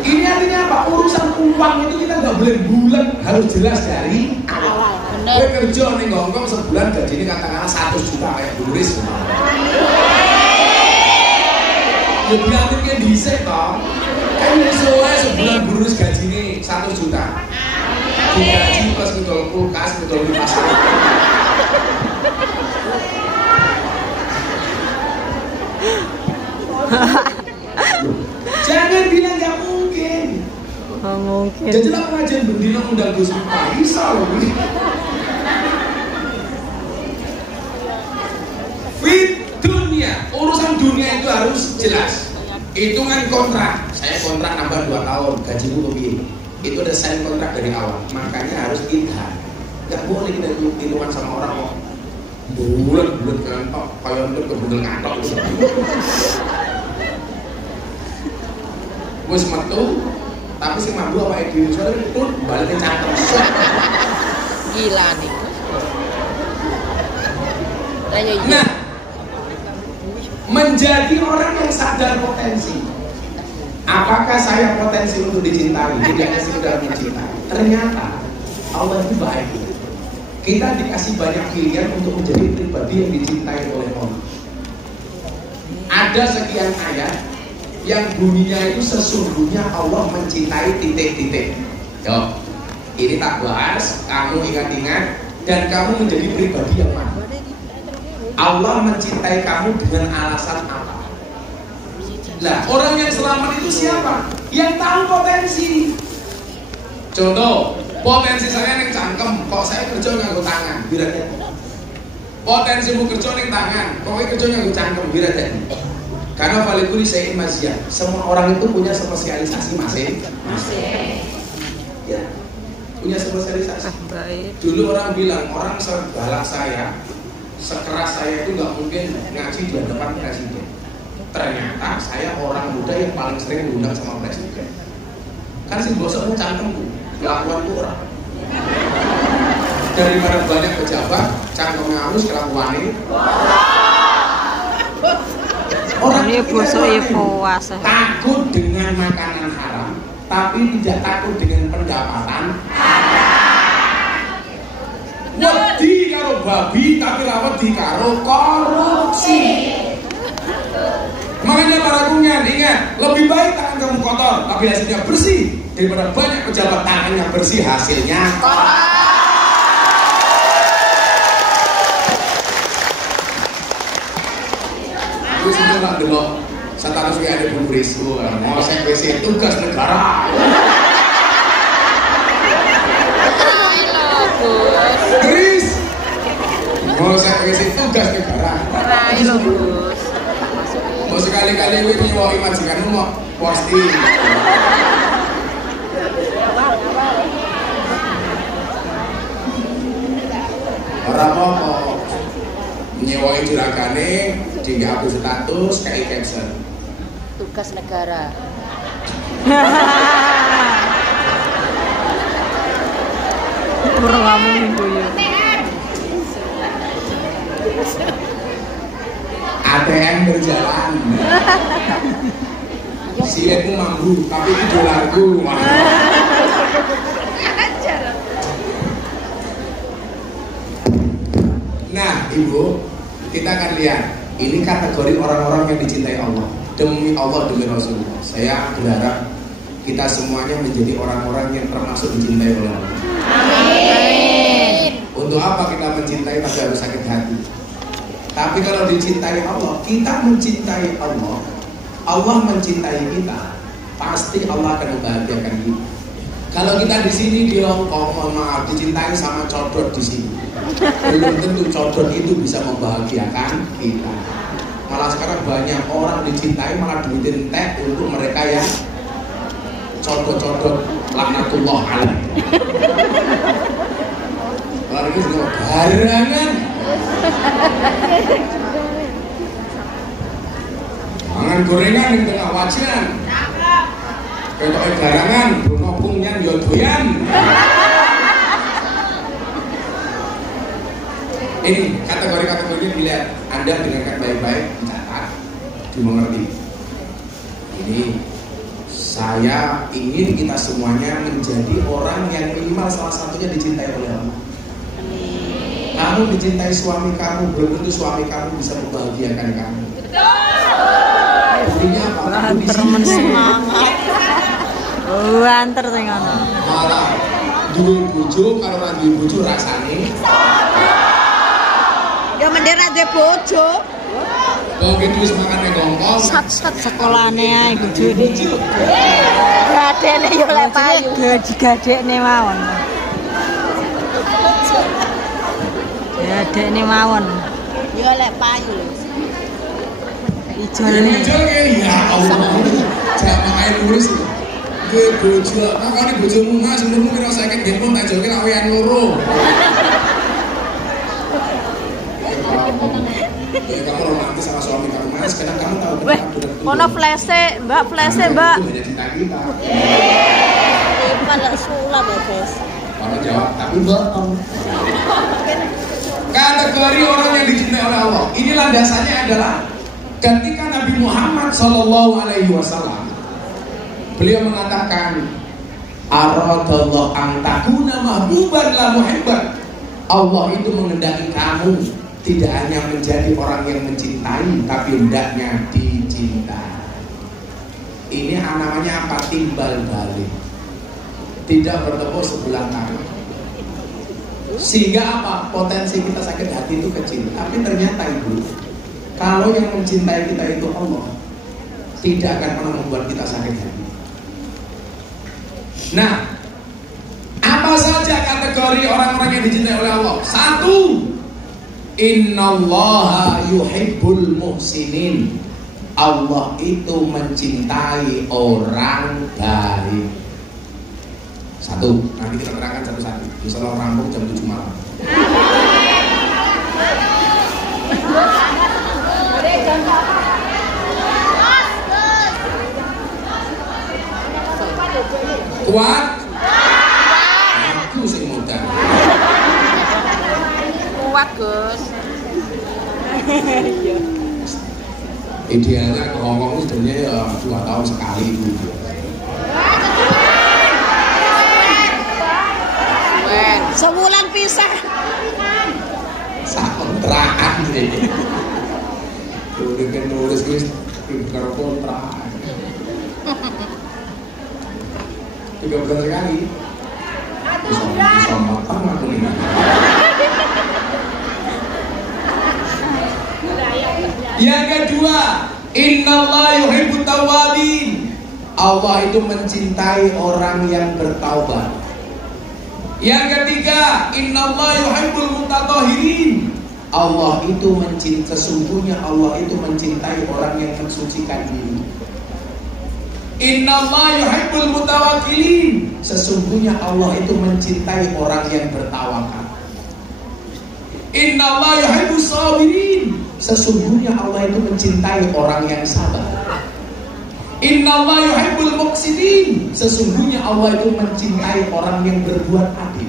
Ini artinya apa? Urusan uang itu kita nggak boleh bulat, harus jelas dari awal. Gue kerja nih Hongkong sebulan gajinya katakanlah 100 juta kayak buris. Ya biarin kan disek toh. Kan sebulan buris gajinya 100 juta. Digaji plus betul kulkas, betul di pasar. Jangan bilang nggak mungkin. Mungkin. Jadilah pengajian bendina undang Gus Miftah bisa loh. Fit dunia, urusan dunia itu harus jelas. Hitungan kontrak, saya kontrak nambah 2 tahun, gajimu lebih. Itu udah sign kontrak dari awal. Makanya harus idhar. Nggak boleh kita hitungan sama orang kok. Bulat kantok, kayak untuk kebundel kantok. Wes metu, tapi si mampu apa itu soalnya itu baliknya cangkem. Gila nih. Nah, menjadi orang yang sadar potensi. Apakah saya potensi untuk dicintai? Tidak sekedar mencintai. Ternyata Allah itu baik. Kita dikasih banyak pilihan untuk menjadi pribadi yang dicintai oleh Allah. Ada sekian ayat yang bunyinya itu sesungguhnya Allah mencintai titik-titik. Yo, ini tak bahas, kamu ingat-ingat dan kamu menjadi pribadi yang mana? Allah mencintai kamu dengan alasan apa? Lah, orang yang selamat itu siapa? Yang tahu potensi. Contoh, potensi saya yang cangkem, kok saya kerja nganggo tangan, biratnya. Potensimu kerja ning tangan, kok kerja nganggo cangkem, biratnya. Karena falikuli saya imazia, semua orang itu punya spesialisasi masing-masing. Ya, punya spesialisasi. Dulu orang bilang, orang segalak saya, sekeras saya itu nggak mungkin ngaji di hadapan presiden. Ternyata saya orang muda yang paling sering diundang sama presiden. Kan sih bosoknya cangkemku, kelakuanku orang. Daripada banyak pejabat, cangkemnya halus, kelakuannya. Orang ini bosok ya puasa. Takut dengan makanan haram, tapi tidak takut dengan pendapatan haram. Wedi karo babi, tapi rawat di karo korupsi. Makanya para kunyan ingat, lebih baik tangan kamu kotor, tapi hasilnya bersih, daripada banyak pejabat tangannya bersih, hasilnya kotor. Aku sudah nggak delok, status kayak ada buburis, mau saya WC tugas negara. Chris, mau saya WC tugas negara. Mau sekali-kali gue nyewa majikanmu mau posting. Orang mau nyewai juragane, dihapus status, kayak caption. Tugas negara. Kurang kamu minggu ya. ATM berjalan. Siletmu mampu, tapi itu dolarku. Nah, Ibu, kita akan lihat. Ini kategori orang-orang yang dicintai Allah. Demi Allah, demi Rasulullah. Saya berharap kita semuanya menjadi orang-orang yang termasuk dicintai oleh Allah. Amin. Untuk apa kita mencintai tapi harus sakit hati? Tapi kalau dicintai Allah, kita mencintai Allah, Allah mencintai kita, pasti Allah akan membahagiakan kita. Kalau kita di sini di Hongkong, mohon maaf, dicintai sama codot di sini, belum tentu codot itu bisa membahagiakan kita. Malah sekarang banyak orang dicintai malah duitin teh untuk mereka yang codot-codot laknatullah alaih. Lalu itu juga garangan. Mangan gorengan di tengah wajan. Ketok garangan, Bruno pungnya yodoyan. Ini kategori-kategori ini dilihat, Anda dengarkan baik-baik, dicatat, dimengerti. Ini saya ingin kita semuanya menjadi orang yang minimal salah satunya dicintai oleh Allah. Kamu dicintai suami kamu, belum tentu suami kamu bisa membahagiakan kamu. Buktinya apa? Kamu di sini Semangat. Anter sing ngono. malah duwe bojo karo ora duwe bojo rasane. Ya mendera de bojo. Wong iki wis mangane ngongkong. Sat sekolahane ae bojone. Gadene yo lek payu. Gaji-gadekne mawon. Ya dekne mawon. Yo lek payu. Ijone. Ijol ke ya Allah. Jamaah lurus. Gue bojo, makane bojomu Mas, umurmu kira 50 demo tak joke lak wean loro. Ya kamu romantis sama suami kamu Mas, karena kamu tahu Weh, ono flese, Mbak, flese, Mbak. Hanya cita-cita. Malah sulap ya, guys. Kamu jawab, tapi bohong. Kategori orang yang dicintai oleh Allah. Ini landasannya adalah ketika Nabi Muhammad SAW beliau mengatakan aradallahu an takuna mahbuban la muhibban. Allah itu menghendaki kamu tidak hanya menjadi orang yang mencintai, tapi hendaknya dicintai. Ini namanya apa? Timbal balik, tidak bertepuk sebelah tangan. Sehingga apa? Potensi kita sakit hati itu kecil. Tapi ternyata ibu, kalau yang mencintai kita itu Allah, tidak akan pernah membuat kita sakit hati. Nah, apa saja kategori orang-orang yang dicintai oleh Allah? 1. Innallaha yuhibbul muhsinin. Allah itu mencintai orang baik. 1. Nanti kita terangkan satu-satu. Misalnya rampung jam 7 malam. Kuat? Aku sih modal. Kuat, Gus. Idealnya ke Hongkong itu sebenarnya ya 2 tahun sekali itu. Sebulan pisah. Kontrakan gitu. Udah kan nulis guys, karo kontrak. 3 bulan sekali. Bisa matang aku ini. Yang kedua, innallaha yuhibbut tawwabin. Allah itu mencintai orang yang bertaubat. Yang ketiga, innallaha yuhibbul mutatahhirin. Allah itu sesungguhnya Allah itu mencintai orang yang mensucikan diri. Innallaha yuhibbul mutawakkilin. Sesungguhnya Allah itu mencintai orang yang bertawakal. Innallaha yuhibbus sabirin. Sesungguhnya Allah itu mencintai orang yang sabar. Innallaha yuhibbul muqsitin. Sesungguhnya Allah itu mencintai orang yang berbuat adil.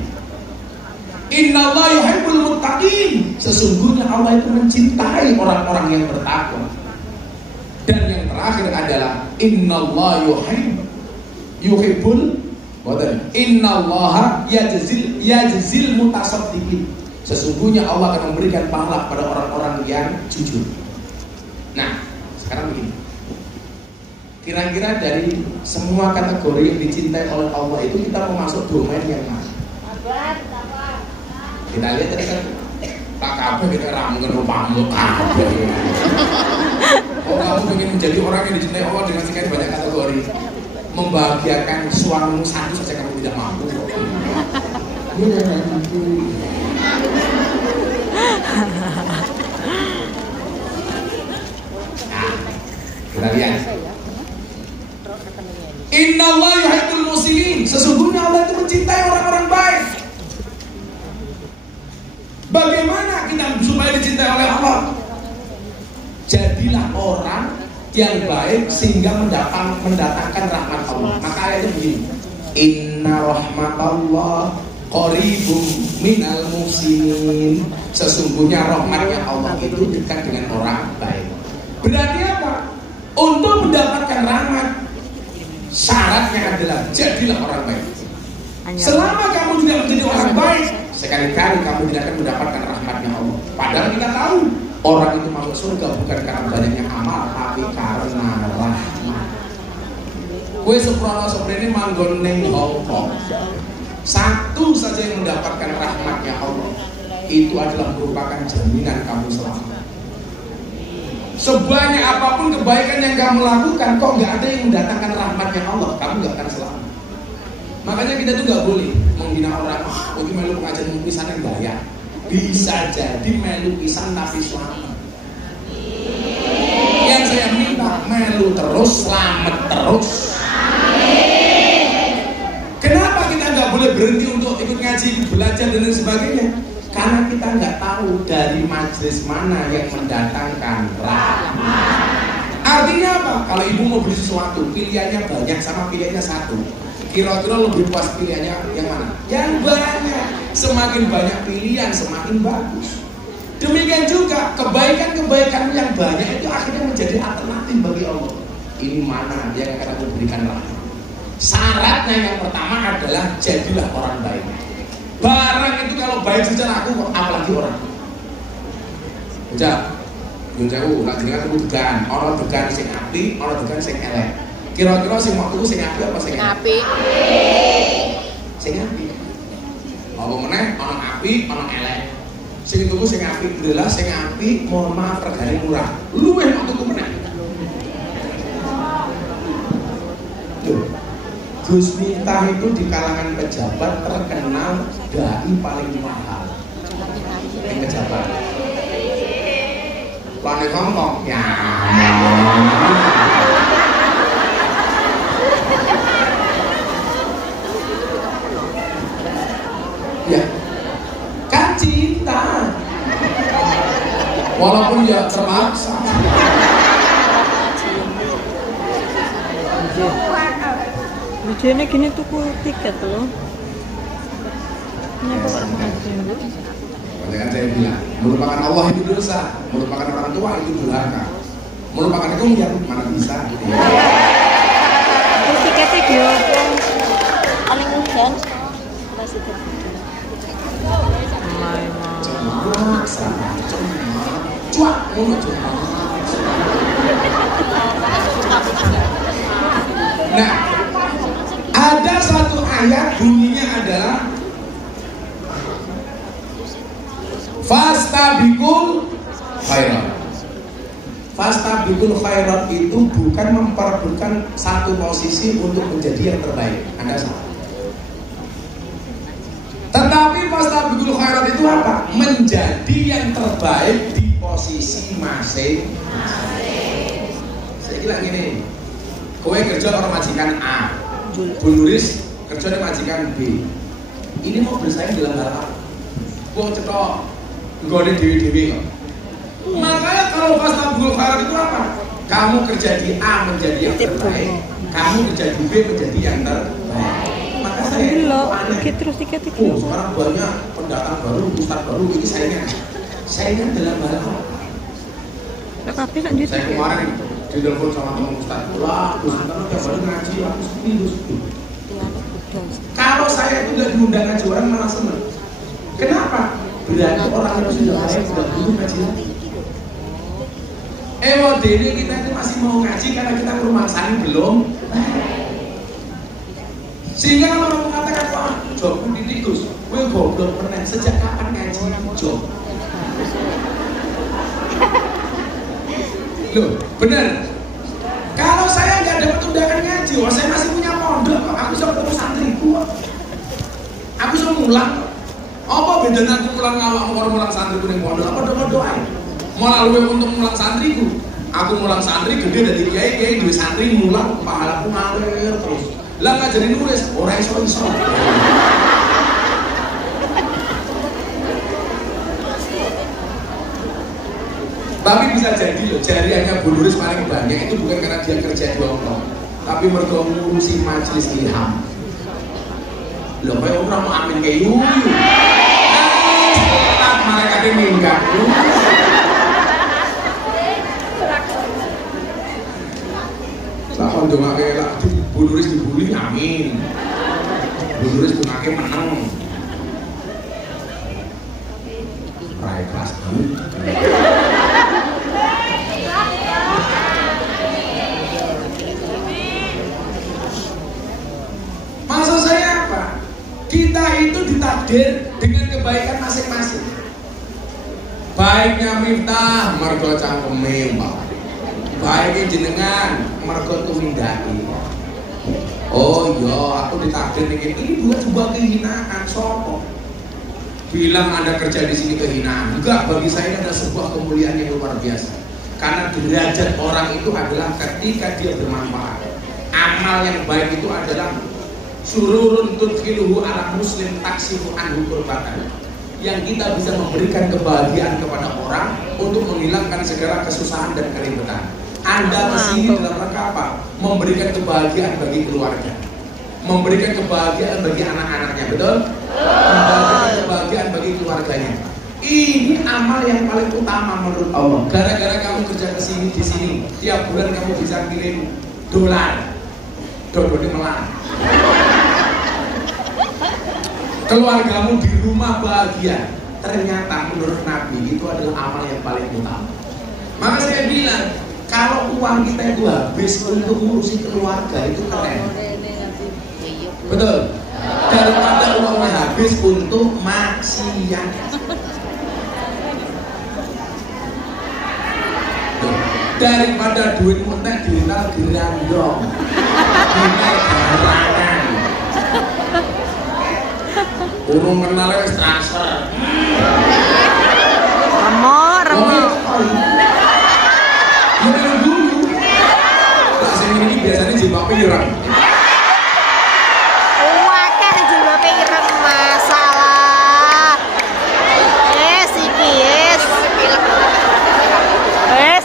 Innallaha yuhibbul muttaqin. Sesungguhnya Allah itu mencintai orang-orang yang bertakwa. Dan yang terakhir adalah innallaha yuhibbul innallaha yajzil mutasaddiqin. Sesungguhnya Allah akan memberikan pahala pada orang-orang yang jujur. Nah, sekarang begini. Kira-kira dari semua kategori yang dicintai oleh Allah itu kita mau masuk domain yang mana? Kita lihat tadi kan tak kabeh kita ramu kan pamuk kabeh. Oh, kamu ingin menjadi orang yang dicintai Allah dengan sekian banyak kategori. Membahagiakan suamimu satu saja kamu tidak mampu. Nah, kita lihat. Innallaha yuhibbul muhsinin. Sesungguhnya Allah itu mencintai orang-orang baik. Bagaimana kita supaya dicintai oleh Allah? Jadilah orang yang baik sehingga mendatangkan rahmat Allah. Maka ayatnya begini. Inna rahmatallah qaribum minal muhsinin. Sesungguhnya rahmatnya Allah itu dekat dengan orang baik. Berarti apa? Untuk mendapatkan rahmat, syaratnya adalah jadilah orang baik. Selama kamu tidak menjadi orang baik, sekali-kali kamu tidak akan mendapatkan rahmatnya Allah. Padahal kita tahu orang itu masuk surga bukan karena banyaknya amal, tapi karena rahmat. Kue seprene manggon ning Hongkong, satu saja yang mendapatkan rahmatnya Allah, itu adalah merupakan jaminan kamu selamat. Sebanyak apapun kebaikan yang kamu lakukan, kok nggak ada yang mendatangkan rahmatnya Allah, kamu nggak akan selamat. Makanya kita tuh nggak boleh menghina orang. Oh, itu melu pengajian pisan yang bayar. Bisa jadi melu pisan tapi selamat. Yang saya minta melu terus, selamat terus. Kenapa kita nggak boleh berhenti untuk ikut ngaji, belajar dan lain sebagainya? Karena kita nggak tahu dari majelis mana yang mendatangkan rahmat. Artinya apa? Kalau ibu mau beli sesuatu, pilihannya banyak sama pilihannya satu. Kira-kira lebih puas pilihannya yang mana? Yang banyak. Semakin banyak pilihan, semakin bagus. Demikian juga kebaikan-kebaikan yang banyak itu akhirnya menjadi alternatif bagi Allah. Ini mana yang akan aku berikan rahmat? Syaratnya yang pertama adalah jadilah orang baik. Barang itu kalau baik saja aku, apalagi orang. Udah, jauh, nak jenengan temu degan, orang degan sing apik, orang degan sing elek. Kira-kira sing waktu sing apik apa sing apik? Sing apik. Apa meneh ana apik, ana elek. Sing tuku sing apik adalah sing apik, mohon maaf regane murah. Luwih nek tuku meneh. Gus Miftah itu di kalangan pejabat terkenal dai paling mahal. Yang pejabat. Pane ngomong ya. Ya. Kan cinta. Walaupun ya terpaksa. Ujiannya gini tuku tiket loh. Ini apa pengajian bu? Kan saya bilang, melupakan Allah itu dosa, melupakan orang tua itu durhaka, melupakan itu yang mana bisa. Terus tiketnya gimana? Paling hujan masih terbuka. Cuak, nah, ada satu ayat bunyinya adalah fastabiqul khairat. Fastabiqul khairat itu bukan memperebutkan satu posisi untuk menjadi yang terbaik. Anda salah. Tetapi fastabiqul khairat itu apa? Menjadi yang terbaik di posisi masing-masing. Saya bilang gini, kowe kerja orang majikan A, Bu Nuris kerja di majikan B. Ini mau bersaing dalam hal apa? Wong cetok nggone dewi-dewi kok. Makanya kalau fastabiqul khairat itu apa? Kamu kerja di A menjadi yang terbaik, kamu kerja di B menjadi yang terbaik. Maka saya tiket terus tiket. Sekarang banyak pendatang baru, ustaz baru, ini saingan dalam hal apa? Tapi kan Saya kemarin ditelepon sama teman ustaz, lah, ustaz tiap hari ngaji, aku sepi. Kalau saya itu nggak diundang ngaji orang malah seneng. Kenapa? Berarti orang itu sudah baik, sudah butuh ngaji lagi. Dene kita itu masih mau ngaji karena kita kerumasan belum. Sehingga orang mengatakan, wah, jobku ditikus, gue goblok pernah. Sejak kapan ngaji job? Loh, bener. Kalau saya nggak dapat undangan ngaji, saya masih punya pondok kok. Aku bisa ketemu santriku kok. Aku bisa mulang. Apa bedanya aku mulang ngawak orang mulang santriku yang pondok? Apa doa-doa? Malah luwe untuk mulang santriku. Aku mulang santri gede dari kiai duwe santri mulang pahalaku ngalir terus. Lah ngajarin nulis ora iso. Tapi bisa jadi loh, jariahnya Bu Nuris paling banyak itu bukan karena dia kerja di Hongkong, tapi mereka ngurusi majelis ilham. Loh, kayak orang mau amin kayak yuyu. Nah, mereka ini minggat. Lah kalau dong kayak Bu Nuris dibully, amin. Bu Nuris tuh kakek menang. Rai kelas amin. Maksud saya apa? Kita itu ditakdir dengan kebaikan masing-masing. Baiknya Miftah mergo cangkeme Mbak. Baiknya jenengan mergo tumindaki. Oh iya, aku ditakdir nih ini bukan kehinaan sopo. Bilang Anda kerja di sini kehinaan. Enggak, bagi saya ada sebuah kemuliaan yang luar biasa. Karena derajat orang itu adalah ketika dia bermanfaat. Amal yang baik itu adalah sururun tudkhiluhu ala muslim taksifu anhu kurbatan, yang kita bisa memberikan kebahagiaan kepada orang untuk menghilangkan segala kesusahan dan keribetan. Anda kesini dalam rangka apa? Memberikan kebahagiaan bagi keluarga, memberikan kebahagiaan bagi anak-anaknya, betul? Memberikan kebahagiaan bagi keluarganya. Ini amal yang paling utama menurut Allah. Gara-gara kamu kerja kesini di sini, tiap bulan kamu bisa kirim dolar, dolar melar. Keluargamu di rumah bahagia. Ternyata menurut Nabi itu adalah amal yang paling utama. Maka saya bilang, kalau uang kita itu habis untuk ngurusi keluarga itu keren. Betul. Daripada uangnya habis untuk maksiat. Daripada duitmu tak dihilang gerandong, dihilang barangan. Urung kenal wis transfer. Remo. Yang dulu. Tak sing ini biasanya jilbab pirang. Wakeh jilbab ireng masalah. Iki yes.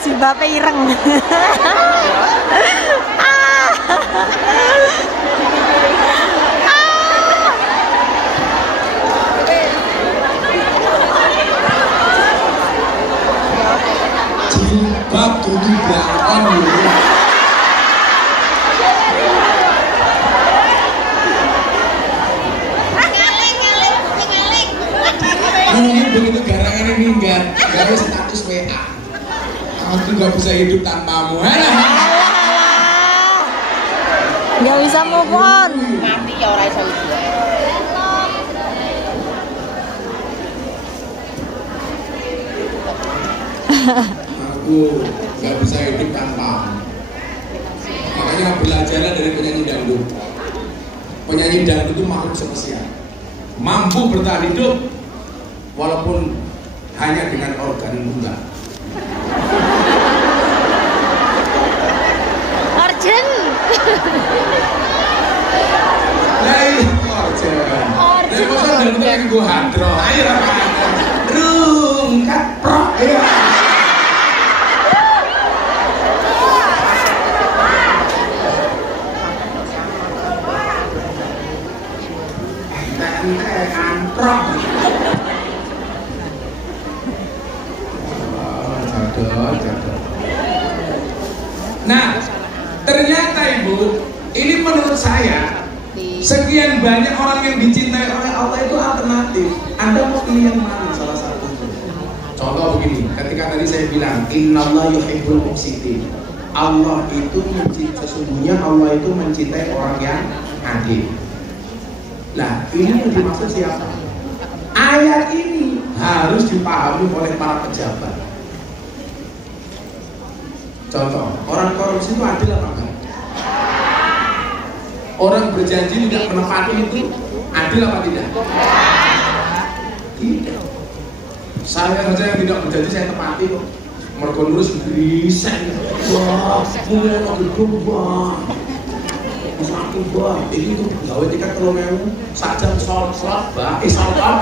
Jilbab ireng. Jilbab dudu belakon lho. Mungkin begitu garangan ini enggak ada status WA. Aku nggak bisa hidup tanpamu. Nggak bisa move on. Mati ya orang iso hidup. Aku nggak bisa hidup tanpamu. Makanya belajarlah dari penyanyi dangdut. Penyanyi dangdut itu makhluk spesial, mampu bertahan hidup walaupun hanya dengan organ tunggal. Organ. Organ. Dari masa dangdut yang gue hadro. Ayo apa? Rungkat prok. Ayo. Antrok. Nah, ternyata Ibu, ini menurut saya sekian banyak orang yang dicintai oleh Allah itu alternatif. Anda mau pilih yang mana salah satu? Contoh begini, ketika tadi saya bilang Innallaha yuhibbul muqsitin. Allah itu sesungguhnya Allah itu mencintai orang yang adil. Nah, ini yang dimaksud siapa? Ayat ini harus dipahami oleh para pejabat. Contoh, orang korupsi itu adil apa enggak? Orang berjanji tidak menepati itu adil apa tidak? Tidak. Saya saja yang tidak berjanji saya tepati kok. mergo lurus grisek. Wah, mulai gedung Pak. Sakit Pak. Iki ku gawe tiket 3.000 sak jam sholat bae sholat.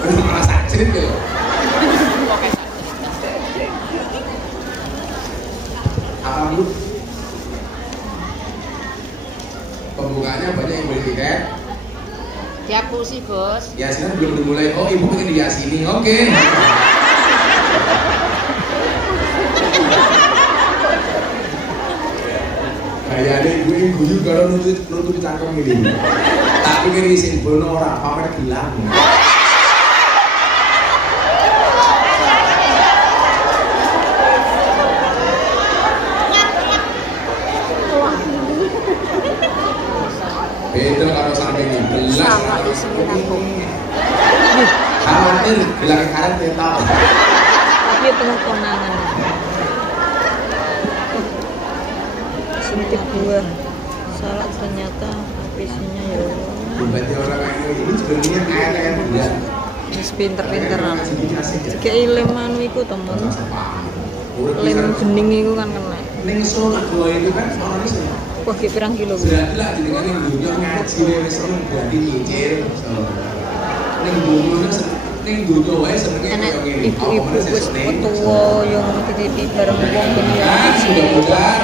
Malah sakit ya. Apa Bu? Pembukaannya banyak yang beli tiket. Tiap kursi, Bos. Yasinan belum dimulai. Oh, Ibu pengen diyasini. Oke. Kayaknya ibu ini guyu kalau nutup cangkem ini. Tapi kiri sing bono ora pamer bilang. Beda kalau sampai ini belas Sama di sini aku. khawatir bilang karet mental. Tapi penuh konangan. Suntik buah. Salah ternyata isinya ya Allah. Berarti orang kayak ini sebenarnya kayak dia. Wis pinter-pinteran. Jika ilem anu iku temen. Lem bening iku kan kena. Ning sholat dua itu kan soalnya sih. Wah, ki pirang kilo. Berarti lah jenengan ning dunya ngaji wis seneng berarti nyicil. Ning dunya wae senenge Enak koyo ngene. ibu-ibu wis tuwa yang titip bareng wong dunia. Sudah bukan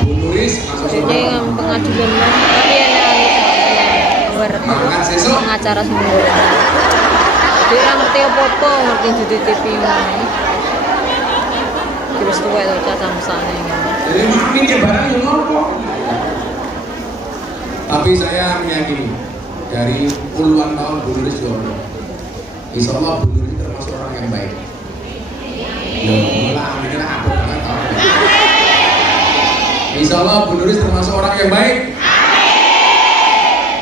Bu Nuris masuk Jadi yang pengadilan mah tapi Makan sesuk. pengacara semua. Dia ora ngerti apa-apa, ngerti dititipi ngono. Wis tuwa to caca mesane. Jadi mami ke barang yang ngopo. Tapi saya meyakini dari puluhan tahun Bu Nuris jomblo, insya Allah Bu Nuris termasuk orang yang baik. Ya, malah aminnya aku banget tahun. Insya Allah Bu Nuris termasuk orang yang baik.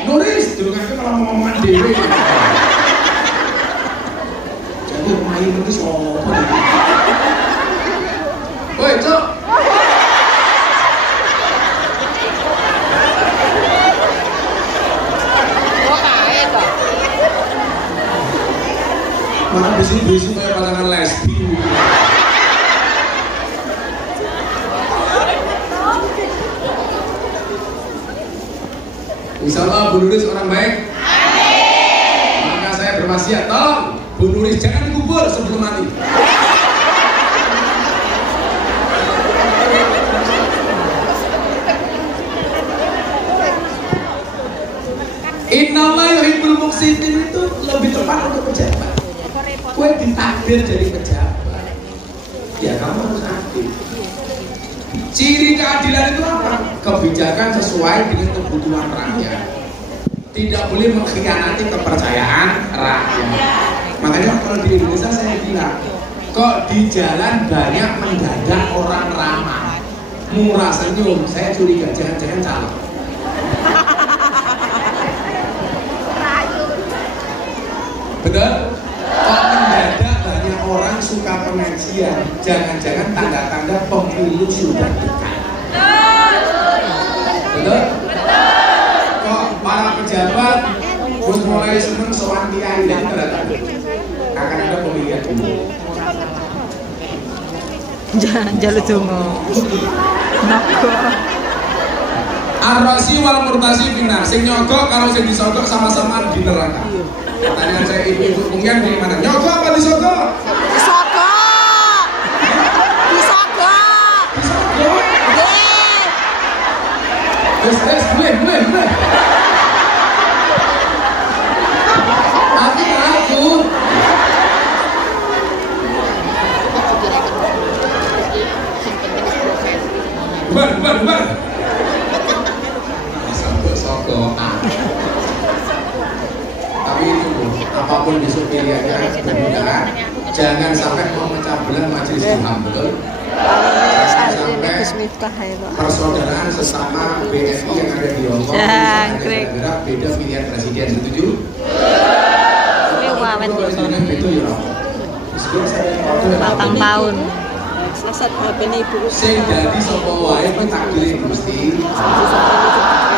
Nuris, dulu kan kalau mau ngomong dewe. Jadi main Nuris apa? Woi, Cok. Mana bisi-bisi kayak pasangan lesbi. Insya Allah Bu Nuris orang baik. Maka saya berwasiat, tolong Bu Nuris jangan dikubur sebelum mati. Innallaha yuhibbul muqsitin itu lebih tepat untuk pejabat. Kue ditakdir jadi pejabat, ya kamu harus adil. Ciri keadilan itu apa? Kebijakan sesuai dengan kebutuhan rakyat. Tidak boleh mengkhianati kepercayaan rakyat. Makanya kalau di Indonesia saya bilang, kok di jalan banyak mendadak orang ramah, murah senyum. Saya curiga jangan-jangan calon. Betul? Kok mendadak banyak orang suka pengajian, jangan-jangan tanda-tanda pemilu sudah dekat. Betul? Kok para pejabat terus mulai seneng soal kiai dan tanda-tanda akan ada pemilihan umum. Jangan jalur dongo. Nago. Arrasi wal murtasi finar, sing nyogok kalau sing disogok sama-sama di neraka. Pertanyaan saya ibu-ibu kemungkinan di mana? Nyogok apa disogok? Disogok. Disogok. Disogok. Boleh. Aku. Bubar. Disogok-sogokan. Tapi itu apapun besok pilihannya mudah-mudahan jangan sampai memecah belah majelis Tuhan, betul? Sampai persaudaraan sesama BSI yang ada di Hongkong gara-gara beda pilihan presiden, setuju? Patang tahun. Sasat HP-ne ibu. Sing dadi sapa wae kuwi takdire Gusti.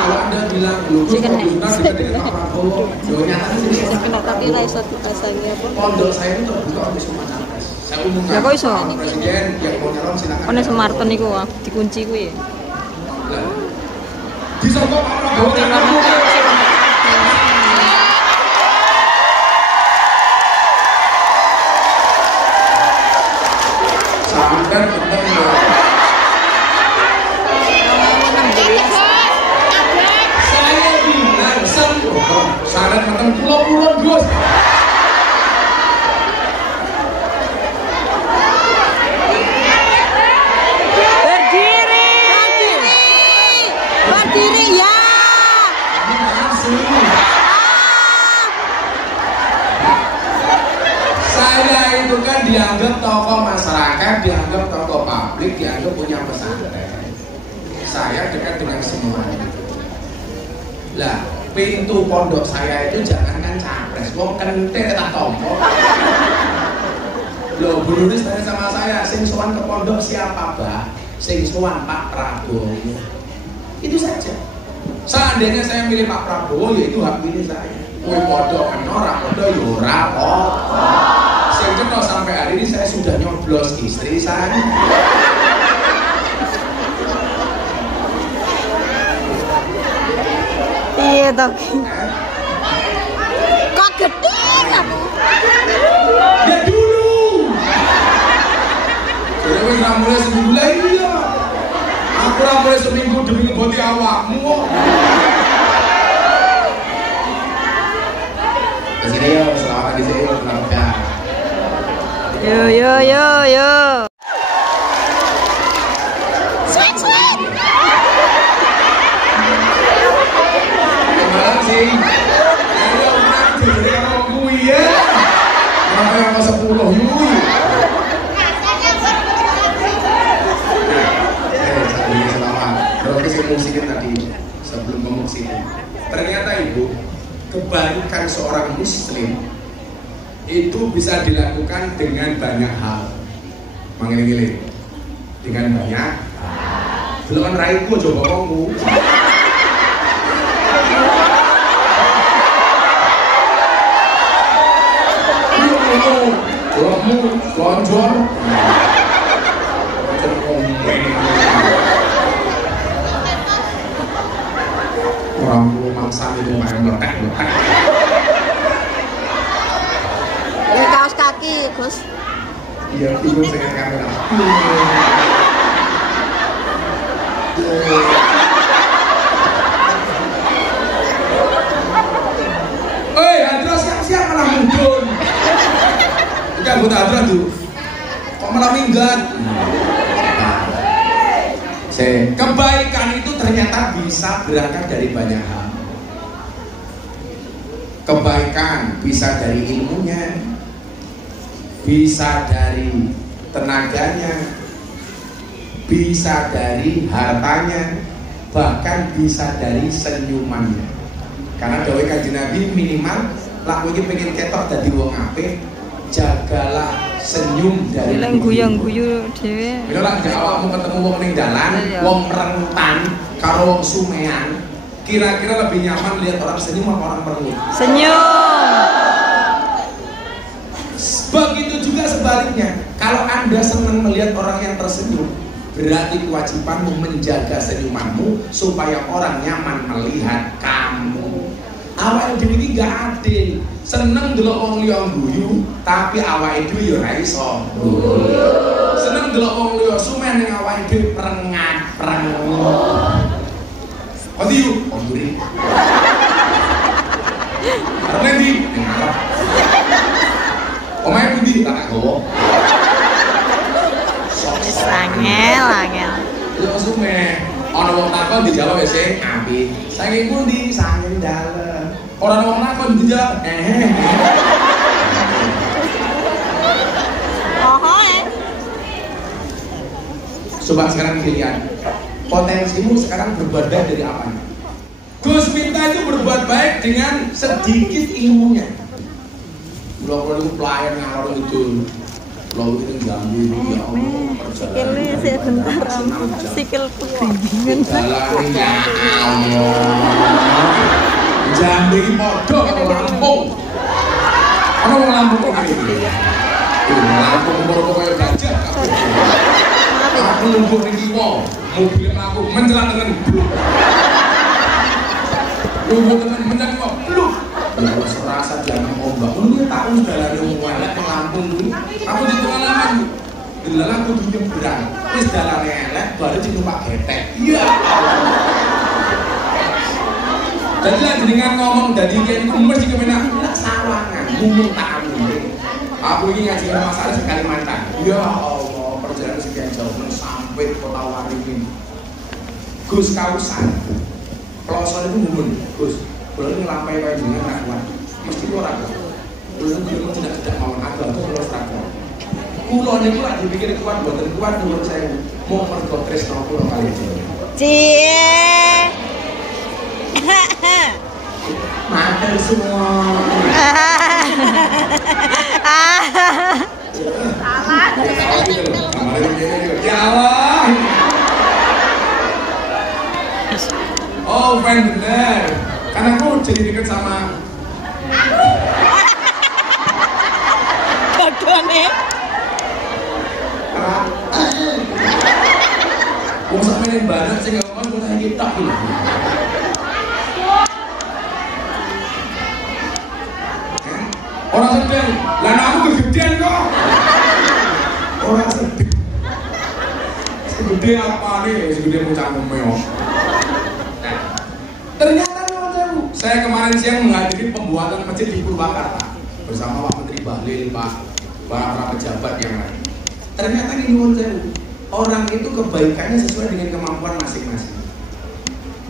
kalau Anda bilang lu kok Gus dekat dengan Pak Prabowo, nyata sih. Saya kena tapi ra iso dipasangnya apa. Pondok saya itu terbuka untuk semua capres. Saya umumkan. Ya kok iso? Presiden yang mau nyalon silakan. Ono Semarten niku dikunci kuwi. Disokong Pak Prabowo dan dan saya bilang syarat matang pulau-pulau Gus. Berdiri ya. Saya itu kan dianggap tokoh masyarakat, dianggap tokoh publik, dianggap punya pesantren. Saya dekat dengan semuanya. Lah, pintu pondok saya itu jangankan capres, wong kentir tak tompo. Loh, Bu Nuris tanya sama saya, sing sowan ke pondok siapa, Mbak? Sing sowan Pak Prabowo. Itu saja. Seandainya saya milih Pak Prabowo, yaitu hak pilih saya. Kowe podo kena, ora podo ya ora apa. Sing kena sampai hari ini saya sudah nyoblos istri saya. Iya toh. Kok gede kamu? Ya dulu. Jadi wis ra mulai seminggu lah iya. Aku ra mulai seminggu demi ngeboti awakmu. Kesini yo, selamat di sini, selamat ya. Yo. Sweet. Malam sih. Ayo nanti jadi kamu ya. Orang yang ke 10 yuk. Selamat. Terus musikin tadi sebelum memusikin. Ternyata Ibu, kebaikan seorang muslim itu bisa dilakukan dengan banyak hal. Mangili-ngili. Dengan banyak. Belum raiku coba kamu. Kamu lonjor. Orang mangsa itu main meletak. Ya kaos kaki, Gus. Iya, bingung dengan kamera. Hadra siap-siap malah mundun. Itu anggota Hadra tuh. Kok malah minggat? Kebaikan itu ternyata bisa berangkat dari banyak hal. Kebaikan bisa dari ilmunya, bisa dari tenaganya, bisa dari hartanya, bahkan bisa dari senyumannya. Karena dawuh Kanjeng Nabi minimal lak kowe iki pengen ketok dadi wong apik, jagalah senyum dari Leng guyang-guyu dhewe. Bila lak awakmu ketemu wong ning dalan, wong merentan karo wong sumean, kira-kira lebih nyaman lihat orang senyum apa orang merengut? Senyum. Begitu juga sebaliknya, kalau Anda senang melihat orang yang tersenyum, berarti kewajibanmu menjaga senyumanmu supaya orang nyaman melihat kamu. Awake dhewe iki gak adil. Seneng delok wong liya guyu, tapi awake dhewe ya ora iso. Seneng delok wong liya sumen ning awake dhewe prengat-prengut. Kodi yuk, konduri. Karena di ngarep. Omae pundi tak gowo. Angel. Yo sume. Ana wong takon dijawab sing apik. Saking pundi? Saking dalem. Ora ana wong takon dijawab. Coba sekarang pilihan. Potensimu sekarang berbuat baik dari apa? Gus Miftah itu berbuat baik dengan sedikit ilmunya. Kalau pelayan ngalor itu, Lalu itu jambu ya Allah. Sikilnya saya bentar rambut, sikilku tinggian. Jalan ya Allah. Jambu ini bodoh kalau Lampung. Kalau Lampung kok kayak gini? Lampung umur kayak gajah. Aku lumpuh di kiwo, mobil aku menjelang dengan bluk. Lumpuh dengan menjelang kok bluk. Ya serasa jangan ombak. Ini tahu jalan yang mualek ke Lampung ini. Aku di pengalaman. Delala aku di nyebrang. Wis jalan elek baru numpak getek. Iya. Jadi lah dengan ngomong dari dia itu mesti kemenak sawangan, ngomong tak ambil. Aku ini ngaji masalah sekali Kalimantan. Ya Allah, perjalanan sekian jauh sampai kota Waringin. Gus Kausan, pelosok itu ngumun. Gus, boleh ngelampai dengan anak kuat. Mesti orang. Belum tidak mau agak tuh kalau seragam. Kulo ini kuat dipikir kuat, buatan kuat menurut saya mau mergo tresno kulo kali ini. Cie. Makan semua. Salah. Ya Allah. Oh, benar. Karena aku jadi dekat sama. Bodoh nih. Wong sak mainin banget sing ngomong kok tak kita iki. Orang sedang, lah aku kegedean kok. Orang sedang. Segede apa nih? Segede muncang meo. Ternyata saya kemarin siang menghadiri pembuatan masjid di Purwakarta bersama Pak Menteri Bahlil, para pejabat yang lain. Ternyata ini orang itu kebaikannya sesuai dengan kemampuan masing-masing.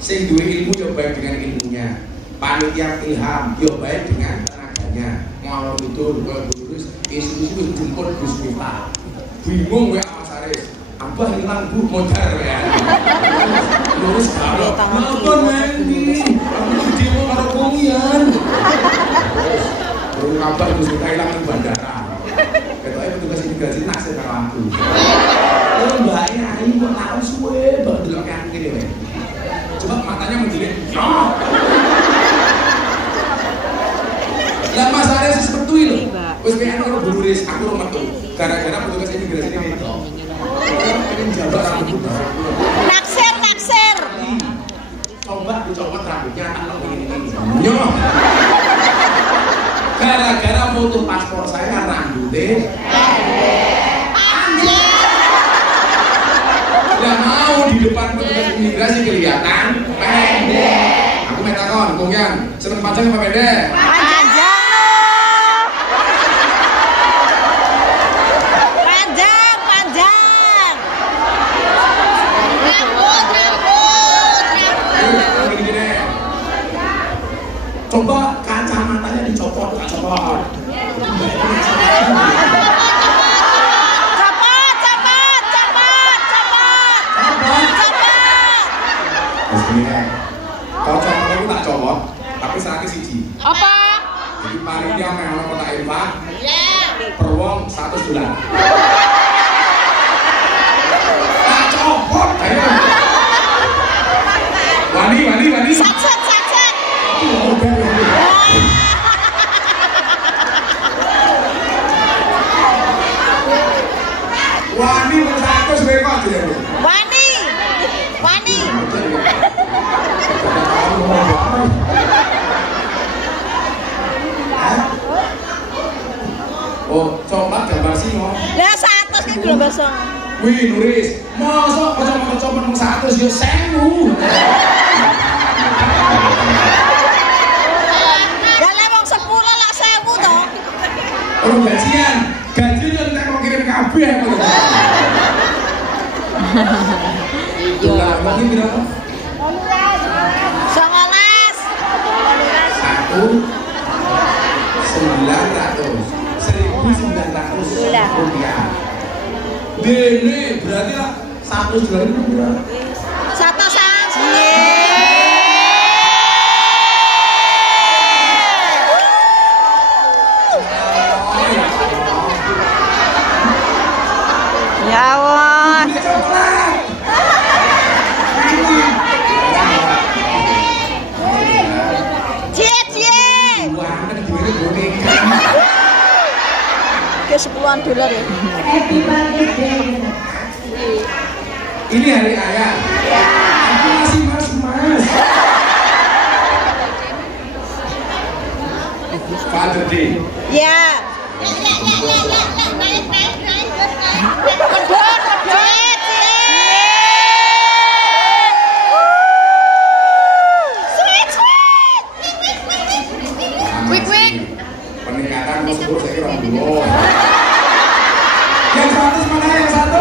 Sing duwe ilmu ya baik dengan ilmunya, panitia ilham ya baik dengan tenaganya. Ngalor itu lurus isu-isu jemput Gus Miftah. Bingung ya Mas Aris. Abah hilang Bu modar ya. Lurus karo. Napa mandi? Aku demo karo komian. Terus kabar Gus Miftah hilang di bandara. Ketoke petugas imigrasi naksir karo aku. Oh mbaknya ayu kok tahu suwe baru delok aku kene wae. Coba matanya menjelit. Lah Mas Aris seperti itu. Wis kaya ana buluris aku ora metu. Gara-gara petugas imigrasi ini itu. Pengen jabat rambut. Naksir. Coba dicopot rambutnya tak kok ngene-ngene. Nyoh. Gara-gara foto paspor saya rambutnya nggak mau di depan petugas imigrasi kelihatan pendek. Aku minta kon, kongyan, seneng panjang apa pendek? Panjang. Gini. Coba kacamatanya dicopot, copot. Kalau copot aku tak copot, tapi sakit siji. Apa? Jadi panitia memang kota Irfa. Perwong $100. Tak copot, ayo. Wani. Satset. Wani bersatu sebekot dia. Wani. Oh, coklat gambar singo. Lah 100 iki belum basa. Wih, Nuris, masa kocok-kocok mung 100 ya 1000. Lah lek wong 10 lak 1000 to. Ora gajian entek mau kirim kabeh aku. Yo, mungkin berapa? 1.900 rupiah. Dene berarti lah 100 juta itu berapa? 1 1 ini boneka. Ke 10-an dolar ya. Ini hari ayah. Aku masih mas. Father Day. Ya. Peningkatan tersebut saya kira belum. Yang 100 mana yang 100?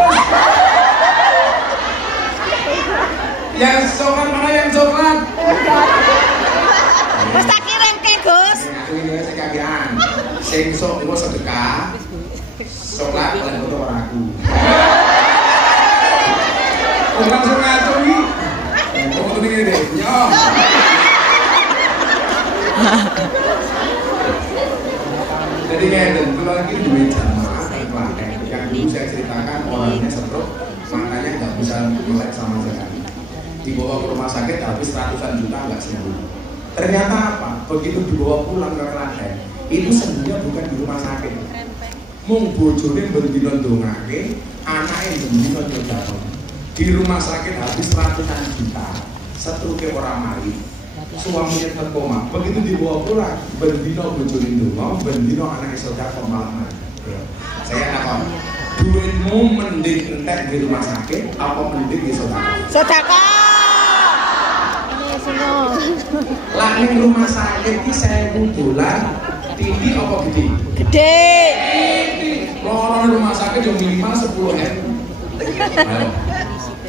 Yang coklat mana yang coklat? Wis tak kirim ke Gus. Aku ini saya kagian. Sing sok engko sedekah. Coklat dan foto aku. Langsung ngatur iki. Foto ini deh. Yo. Jadi kayak kalau lagi duit jamaah yang dulu saya ceritakan orangnya stroke, makanya nggak bisa melek sama sekali. Dibawa ke rumah sakit habis ratusan juta nggak sembuh. Ternyata apa? Begitu dibawa pulang ke Klaten, itu sembuhnya bukan di rumah sakit. Mung bojone bendino ndongake, anake bendino nyodaton. Di rumah sakit habis ratusan juta, stroke orang mari. Suaminya terkoma, begitu dibawa pulang, bendino bojone ndonga, bendino anake sedekah malam. Saya takon, duitmu mending entek di rumah sakit apa mending di sedekah? Sedekah. Ini semua. Lah ning rumah sakit iki 1000 dolar, tinggi apa gede? Gede. Loro rumah sakit yo minimal 10.000.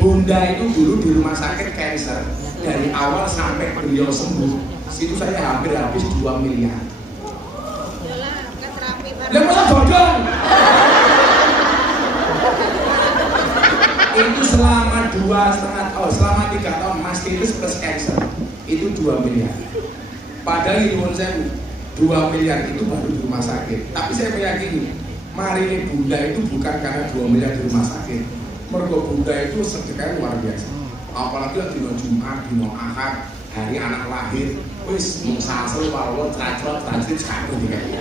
Bunda itu dulu di rumah sakit cancer, dari awal sampai beliau sembuh, situ saya hampir habis 2 miliar. Lah masa bodong? Itu selama 3 tahun mastitis plus cancer itu 2 miliar. Padahal nyuwun sewu 2 miliar itu baru di rumah sakit. Tapi saya meyakini marine Bunda itu bukan karena 2 miliar di rumah sakit. Mergo Bunda itu sedekah luar biasa. Apalagi dino Jumat, dino Ahad, hari anak lahir, wis mung sasel wae tracot kabeh iki.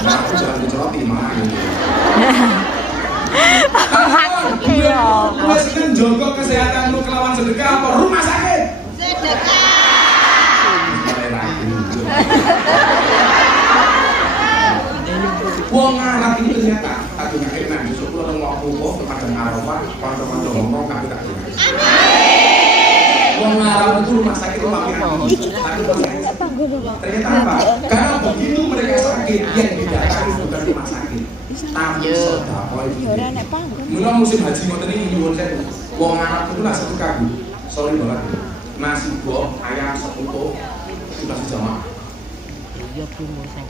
Nah, aku jangan dicolot di mana gitu. Iya. Wes kan jaga kesehatanmu kelawan sedekah apa rumah sakit? Sedekah. Wong Arab ini ternyata tak dengar nang besok kula nang waktu kepada Arafah, kanca-kanca ngomong kabeh tak dengar. Wong Arab itu rumah sakit pamiran. Ternyata apa? Karena begitu mereka sakit yang didatangi bukan rumah sakit, tapi sedekah itu. Mula musim haji ngoten iki nyuwun sewu. Wong Arab itu lah satu kagum. Sorry banget. Nasi gok, ayam seputu, itu nasi jamaah.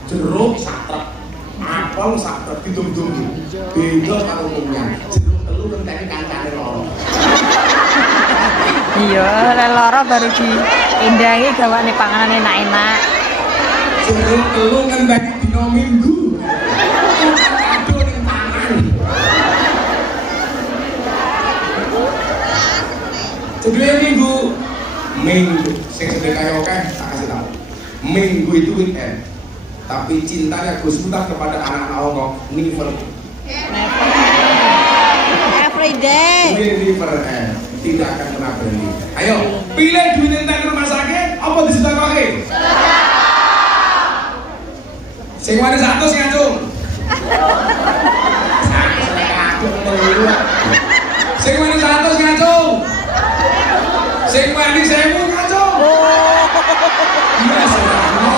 Jeruk satrep, apel satrep ditum-tum. Beda karo umumnya. Jeruk telu kenteni kancane loro. Iya, leloro baru diindangi gawane panganan enak-enak. Jeruk telu ngenteni dina Minggu. Aduh ning tangan. Jedhe Minggu sing sedekah oke tak kasih tahu. Minggu itu weekend. Tapi cintanya Gus Miftah kepada anak-anak Allah never. Every day. Never end. Tidak akan pernah berhenti. Ayo, pilih duit entek rumah sakit apa disedekahke? Sing wani 100 ngacung. Sing wani 100 ngacung. Sing wani 1000 ngacung. Iya, saudara.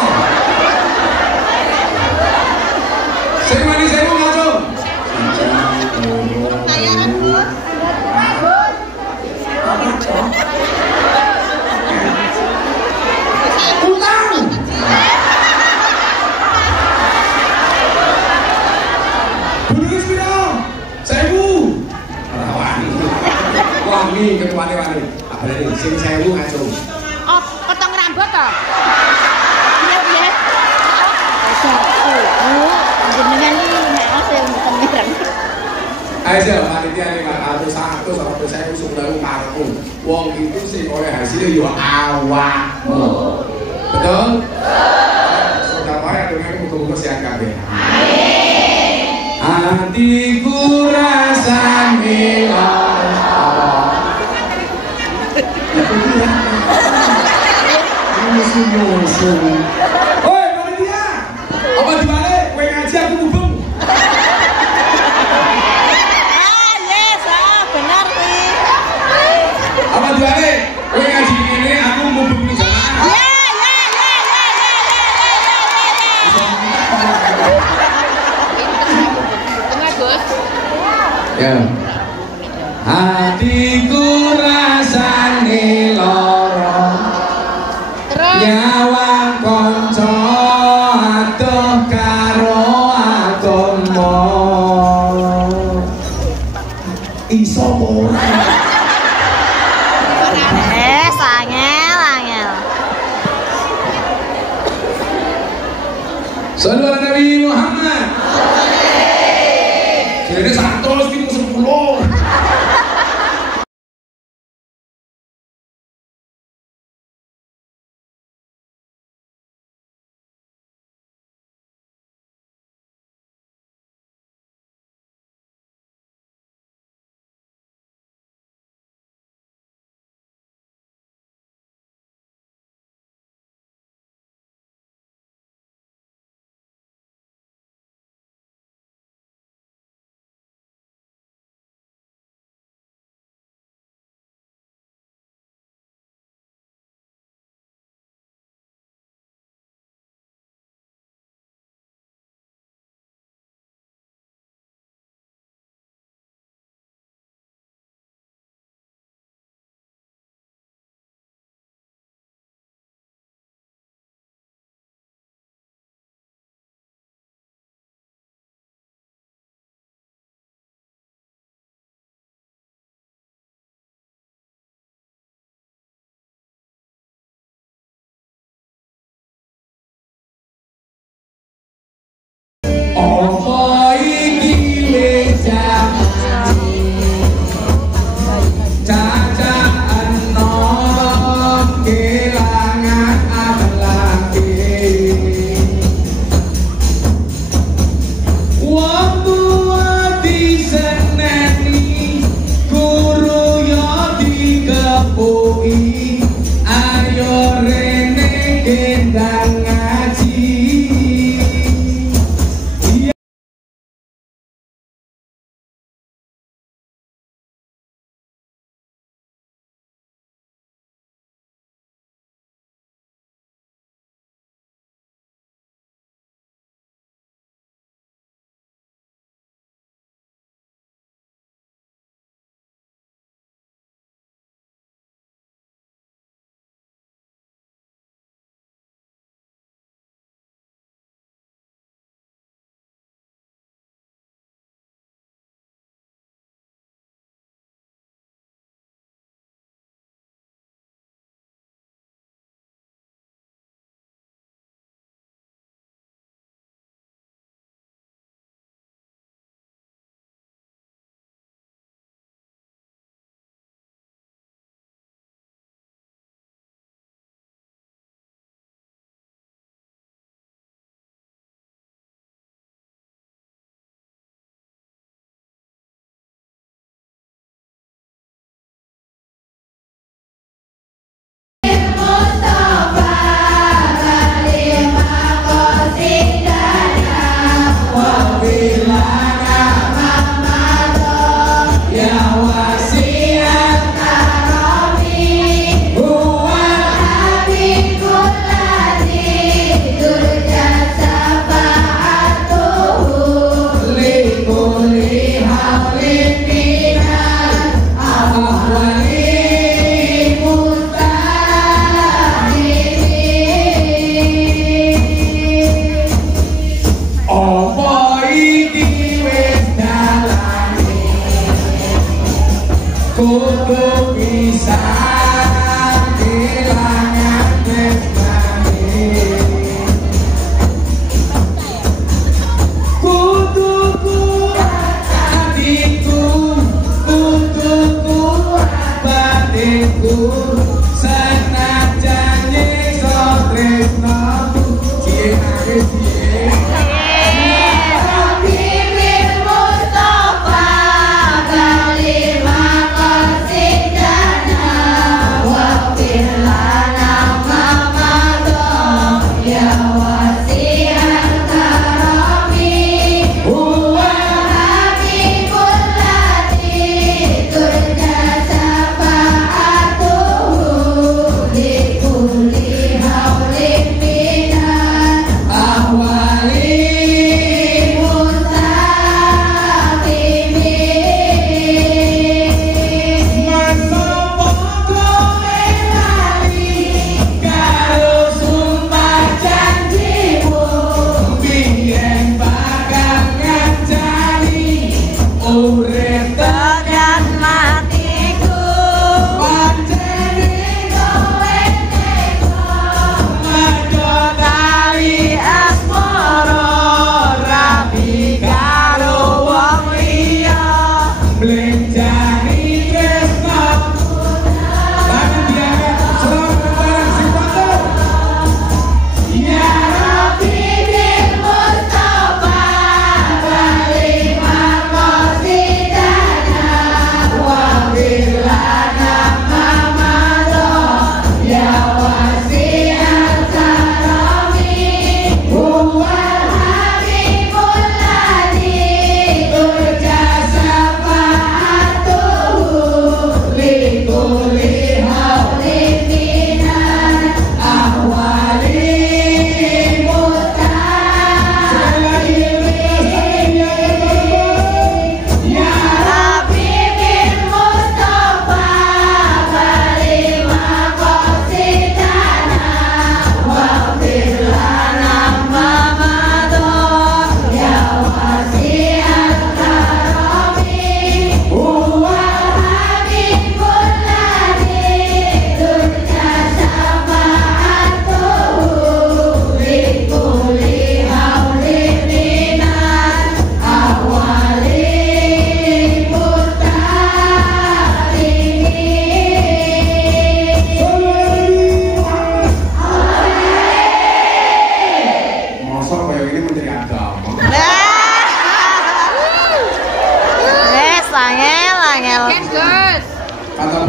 Sing wani 1000 ngacung. Utang. Bunuh sepiro? 1000. Rawani. Wangi ketuane-wani. Abane sing 1000 ngacung. Oh, potong rambut toh? Iya. Jenengan iki nek hasil temereng. Ayo sih, panitia nih kalau 100 atau 1000 sudah karepmu. Wong itu sih oleh hasilnya yo awakmu. Betul? Saudara muga-muga sehat kabeh. Hatiku rasane musuh-musuh. Oi, panitia. Apa dibalik? Kowe ngaji aku mubeng. Yes, benar nih. Apa dibalik? Kowe ngaji ini aku mubeng di jamaah. Ya. Hatiku rasane lara. Nyawang konco atuh karo agama. Iso ora? Angel. Sallu ala Nabi Muhammad. Jadi 110.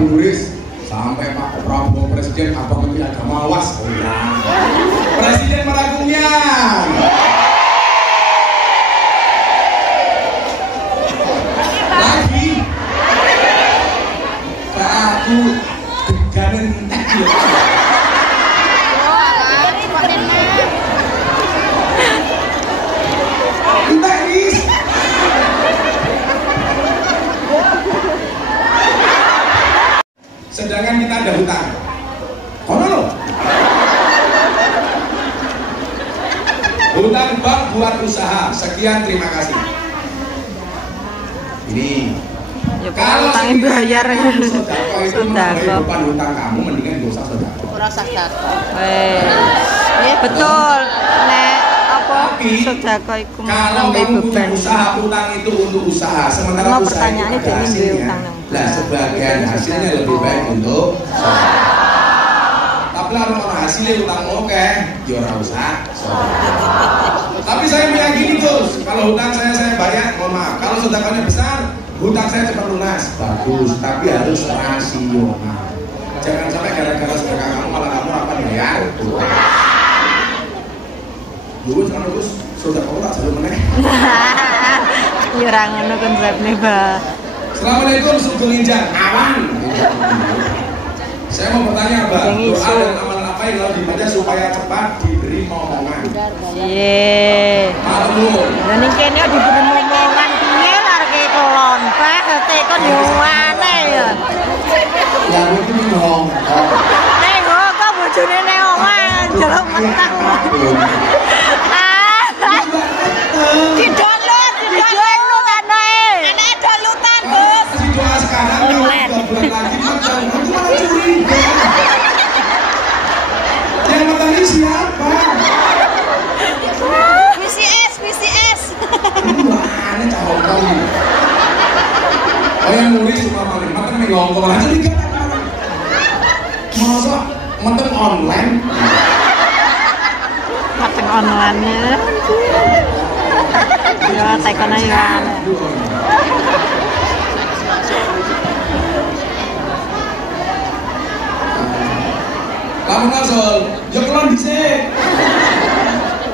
Bu Nuris, sampai Pak Prabowo Presiden abang menteri agama awas. Presiden meragungnya. Lagi aku geganen entek ya. Entek nis. Sedangkan kita ada hutang. Kono loh. Hutang bank buat usaha. Sekian, terima kasih. Ini Ya kalau utangin bayar ya. Sodako. Bukan hutang kamu, mendingan gak usah sodako. Ora sodako. Betul. Nek apa sodako iku kalau kamu punya usaha, utang itu untuk usaha. Sementara usaha itu ada hasilnya. Nah, sebagian hasilnya lebih baik untuk tapi kalau hasilnya utang oke, ya ora usah. Tapi saya meyakini Gus, kalau hutang saya bayar, mohon maaf. Kalau sodakonya besar, hutang saya cepat lunas, bagus. Tapi harus rasional. Jangan sampai gara-gara sedekah kamu malah kamu akan bayar hutang. Dulu jangan terus sodako tak selalu meneh. Ya ora ngono konsepne, Mbak. Assalamualaikum Sugeng Injang, aman. Saya mau bertanya, Mbak, doa dan amalan apa yang harus dibaca supaya cepat diberi momongan? Iya. Maklum. Lah ning kene diberi momongan piye larke kelon, Pak, tekon yo aneh ya. Yang itu ngomong. Nek kok bojone nek omah jeluk mentang. Di-download anake. Anake downloadan, Bos. Kasih doa sekarang, kalau 3 bulan lagi macam itu malah curiga. Yang matanya siapa? VCS. Aneh cahok kau. Oh yang nulis cuma paling matang nih ngomong aja nih. Masa matang online? Mateng online-nya. Ya tekon ae ya. Kamu ngasol, ya kelon dhisik.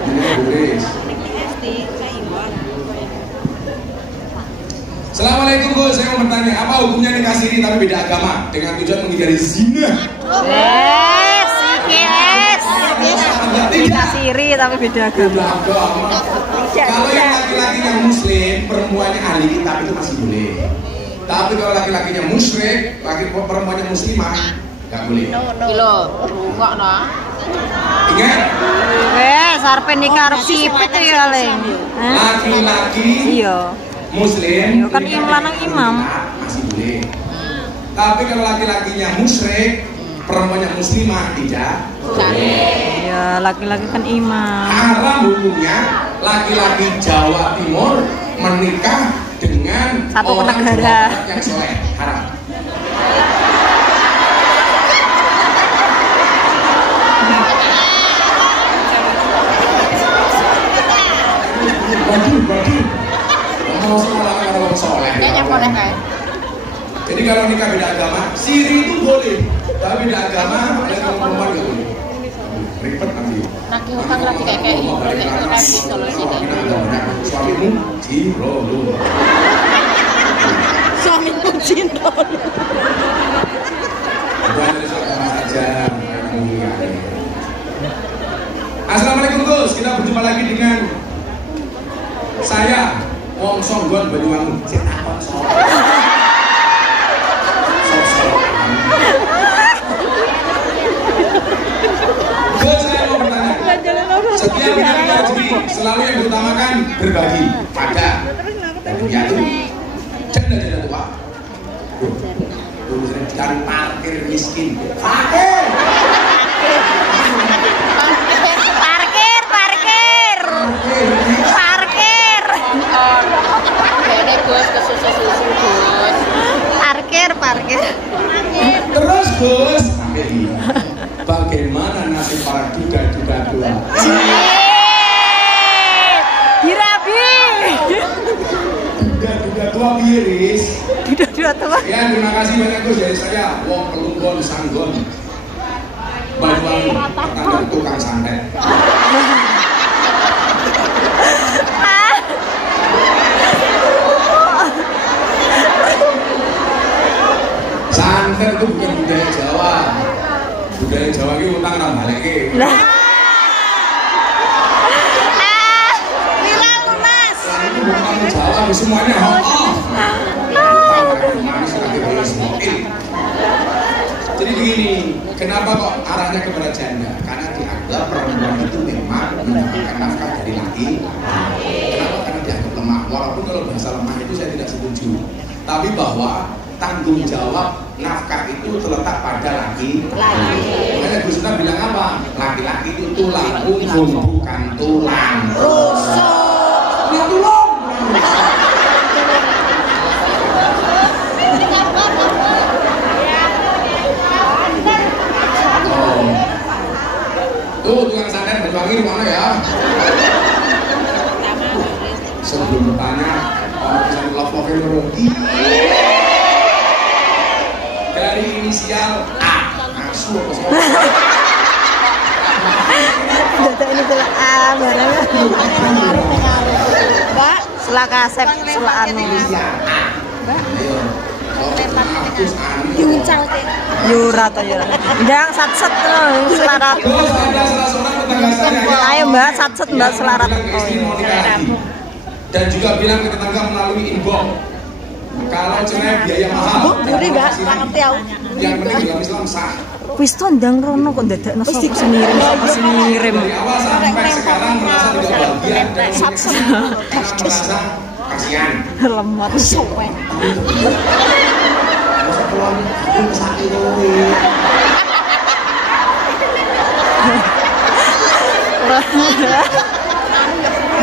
Ini nulis. Assalamualaikum Gus, saya mau bertanya, apa hukumnya nikah siri tapi beda agama dengan tujuan menghindari zina? Nikah siri tapi beda agama. Kalau yang laki-lakinya muslim, perempuannya ahli kitab itu masih boleh. Tapi kalau laki-lakinya musyrik, perempuannya muslimah, nggak boleh. Kilo, rungok no. Ingat? Wes, arepe nikah arep sipit ya, Leng. Laki-laki Iya. muslim Iya kan lanang imam. masih boleh. Tapi kalau laki-lakinya musyrik, perempuannya muslimah tidak boleh. Ya, laki-laki kan imam. Haram hukumnya laki-laki Jawa Timur menikah dengan Satu orang negara. Jawa Barat yang soleh. Haram. Waduh. Mau sekolah kalau soleh. Kayaknya boleh kan? Jadi kalau nikah beda agama, siri itu boleh. Tapi beda agama, ada kaum perempuan nggak boleh. Ribet nanti. Laki hutang lagi kayak solusi kayak Suamimu Jirolo. suamiku cinta. Bukan dari sama saja. Assalamualaikum Gus, kita berjumpa lagi dengan saya Wong Songgon Banyuwangi. Gus, saya mau bertanya. Setiap hari haji selalu yang diutamakan berbagi. Ada dan menyatu. Janda tua. Dan parkir miskin. Parkir. Kayaknya Gus kesusu-susu Gus. Parkir. Terus Gus, bagaimana nasib para duda-duda tua? Dirabi. Duda-duda tua miris. Duda teman. Ya, terima kasih banyak Gus dari saya. Wong Pelunggon Sanggon. Banyuwangi, tanda tukang santet. Santet itu bukan budaya Jawa. Budaya Jawa itu utang nambah lagi. Itu bukan Jawa, semuanya Jadi begini, kenapa kok arahnya kepada janda? Karena dianggap perempuan itu memang mendapatkan nafkah dari laki. Kenapa? Karena dianggap lemah. Walaupun kalau bahasa lemah itu saya tidak setuju. Tapi bahwa tanggung jawab nafkah itu terletak pada laki. Makanya Gus Miftah bilang apa? Laki-laki itu tulang punggung, bukan tulang rusuk. Dia tulung. Tuh tukang santet Banyuwangi di mana ya? Sebelum bertanya, bisa ngelap-lapin Rogi dari inisial A. Asu apa sih? Data ini telah A barangnya. Mbak, selak kasep, selak anu. Inisial A. Ayo. Yucal teh. Yura atau Yura. Ndang satset loh, selarat. Terus ada salah seorang tetangga saya. Ayo Mbak, satset Mbak selarat. Dan juga bilang ke tetangga melalui inbox. Kalau cerai biaya mahal. Buri Mbak, ngerti aku. Yang penting dalam Islam sah. Wis to ndang rono kok dadakno sapa sing ngirim. Dari awal sampai sekarang merasa tidak bahagia dan merasa kasihan. Lemot sopek.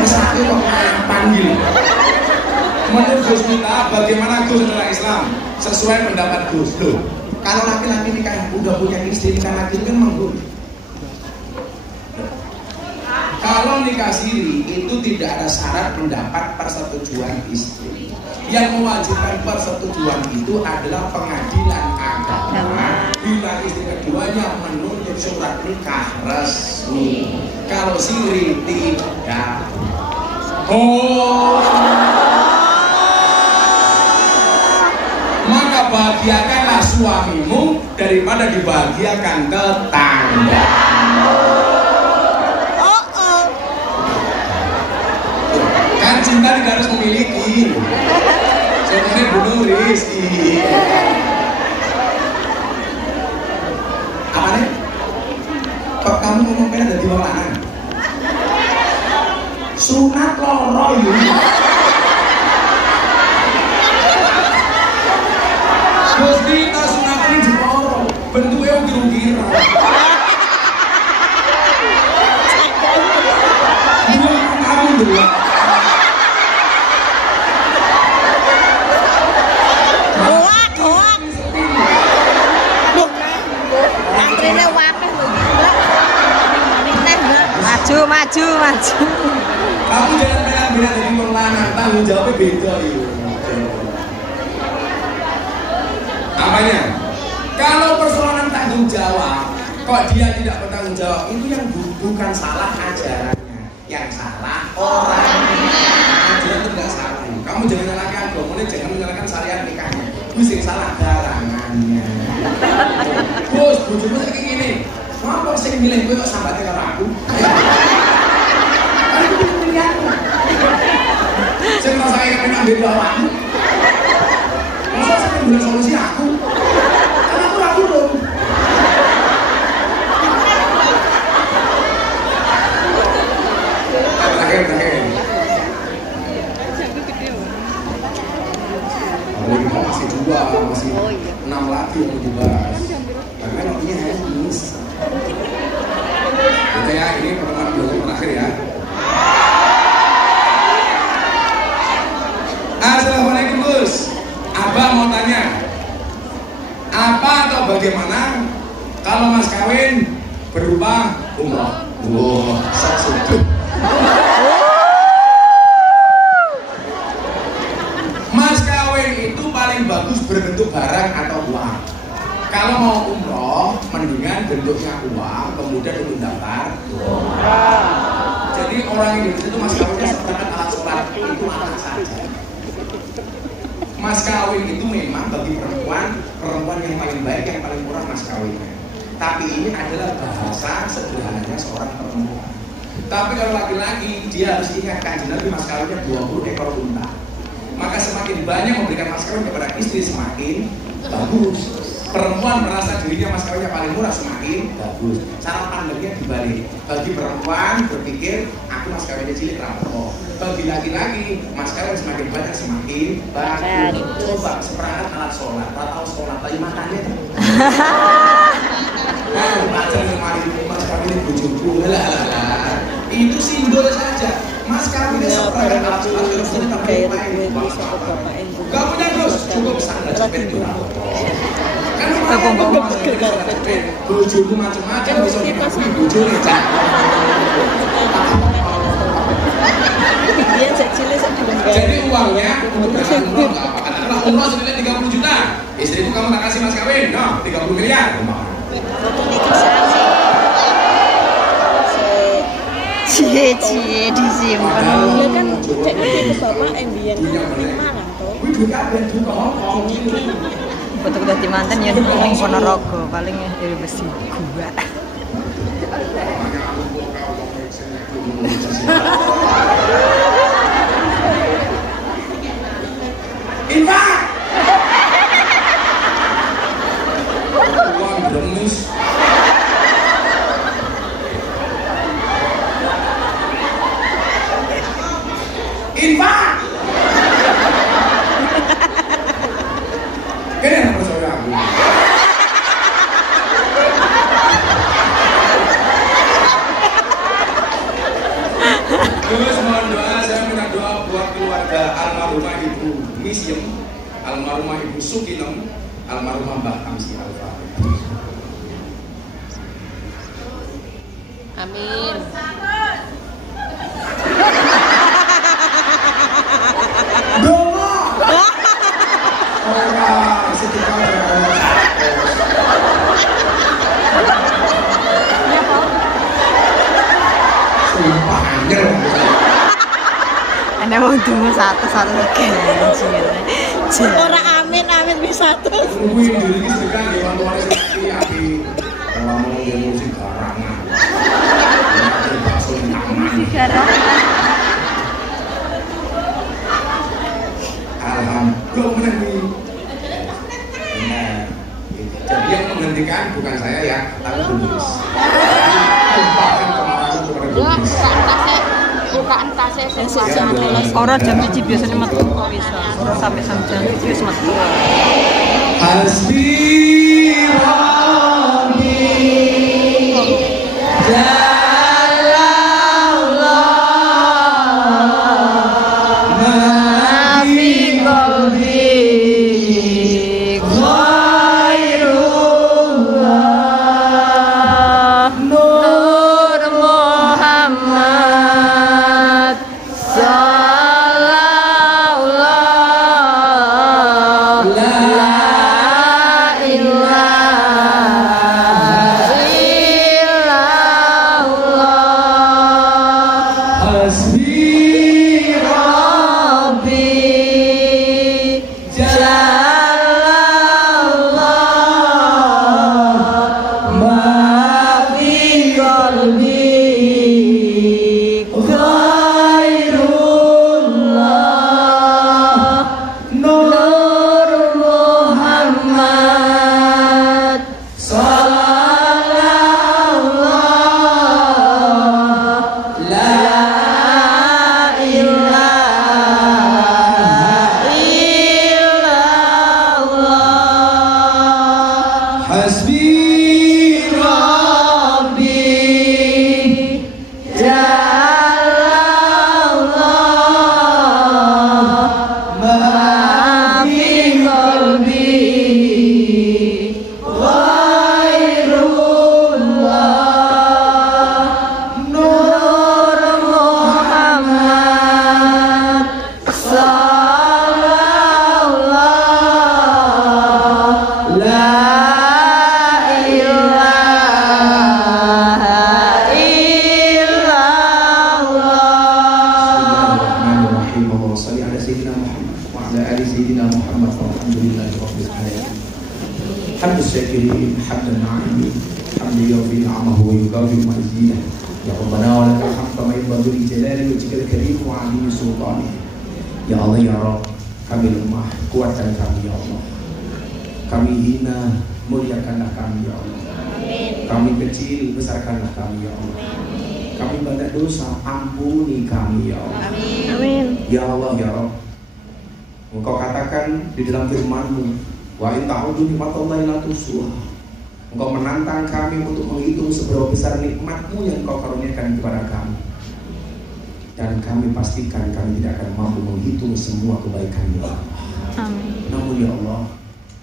Sakit kok panggil. Menurut Gus Miftah, bagaimana Gus tentang Islam? Sesuai pendapat Gus. Loh, kalau laki-laki nikah udah punya istri, nikah laki itu kan menggul. Kalau nikah siri itu tidak ada syarat mendapat persetujuan istri. Yang mewajibkan persetujuan itu adalah pengadilan agama bila istri keduanya menuntut surat nikah resmi. Kalau siri tidak. Maka bahagiakanlah suamimu daripada dibahagiakan tetangga. Kan cinta tidak harus memiliki. Contohnya bunuh Rizky. Apa nih? Kok kamu ngomong pengen dari mana? Sunat loro ini. Gus Miftah sunat ini di loro. Bentuknya ukir-ukiran. Ini kamu dulu. Maju. Kamu jangan bela-bela jadi wong lanang, tanggung jawabnya beda itu. Apanya? Kalau persoalan tanggung jawab, kok dia tidak bertanggung jawab, itu yang bukan salah ajarannya, yang salah orangnya. Ajaran itu tidak salah. Kamu jangan nyalakan agamanya, jangan menyalahkan syariat nikahnya. Gus yang salah garangannya. Gus, bujumu kayak gini. Kenapa saya milih gue kok sambatnya karo aku? Aku itu pilihan. Saya merasa kayak pengen ambil bawahmu. Masa saya pengen solusi aku? Karena aku ragu dong. Terakhir. Masih 2, masih 6 lagi yang mau dibahas. Karena nantinya habis. Oke ya, ini pertemuan dulu terakhir ya. Assalamualaikum Gus. Abah mau tanya, mas kawinnya seperti alat sholat itu alat saja. Mas kawin itu memang bagi perempuan yang paling baik, yang paling murah mas kawinnya. Tapi ini adalah bahasa sederhananya seorang perempuan. Tapi kalau laki-laki dia harus ingat kanjeng Nabi mas kawinnya 20 ekor unta. Maka semakin banyak memberikan mas kawin kepada istri semakin bagus. Perempuan merasa dirinya mas kawinnya paling murah semakin bagus. Cara pandangnya dibalik. Bagi perempuan berpikir aku mas kawinnya cilik rampok. Bagi laki-laki mas kawin semakin banyak semakin bagus. Coba seperangkat alat sholat, atau sholat tapi makannya. Baca kemarin mas kawinnya bujuku lah. Itu simbol saja. Mas kawinnya seperangkat alat sholat kalau sini tak boleh main. Kamu terus cukup sangat cepet tuh. Bujuku macam-macam bisa dikasih bujune cak. Jadi uangnya untuk berangkat umroh nggak apa-apa. Katakanlah umroh senilai 30 juta. Istriku kamu tak kasih mas kawin, no 30 miliar. Cie disimpan. Ya kan cek itu bapak MBN Malang toh. Foto udah di mantan ya paling Ponorogo, paling ya dari besi gua. Infak. Uang bremis. Infak. Kalian percaya aku? Terus mohon doa, saya minta doa buat keluarga almarhumah Ibu Misyem, almarhumah Ibu Sukinem, almarhumah Mbah Amsi Al-Fatihah. Amin. Doa. Orang sekitar sumpah anjir. Anda mau tunggu satu-satu lagi. Orang amin bisa tuh. Nungguin diri sedekah di orang laki aki. Kalau mau dia musik garangan. Alhamdulillah. Jadi yang menghentikan bukan saya ya, tapi Bumis. Tumpahkan kemarahan kepada Bumis. Bukaan tasnya sensasi. Orang jam 7 biasanya metu kok bisa. Orang sampai jam 7 metu. Hasbi Rabbi sayyidina Muhammad walhamdulillahi rabbil alamin. Hamdus syakirin, hamdan na'imin, hamdan yufi ni'amahu wa yukafi mazidah. Ya Rabbana wa lakal hamdu kama yanbaghi li jalali wajhikal karim wa 'azimi sultanik. Ya Allah ya Rabb, kami lemah, kuatkan kami ya Allah. Kami hina, muliakanlah kami ya Allah. Kami kecil, besarkanlah kami ya Allah. Kami banyak dosa, ampuni kami ya Allah. Amin. Ya Allah ya Rabb, Engkau katakan di dalam firman-Mu, wa in ta'udu ni'matallahi la tuhsuha. Engkau menantang kami untuk menghitung seberapa besar nikmat-Mu yang Engkau karuniakan kepada kami. Dan kami pastikan kami tidak akan mampu menghitung semua kebaikan-Mu ya Allah. Amin. Namun ya Allah,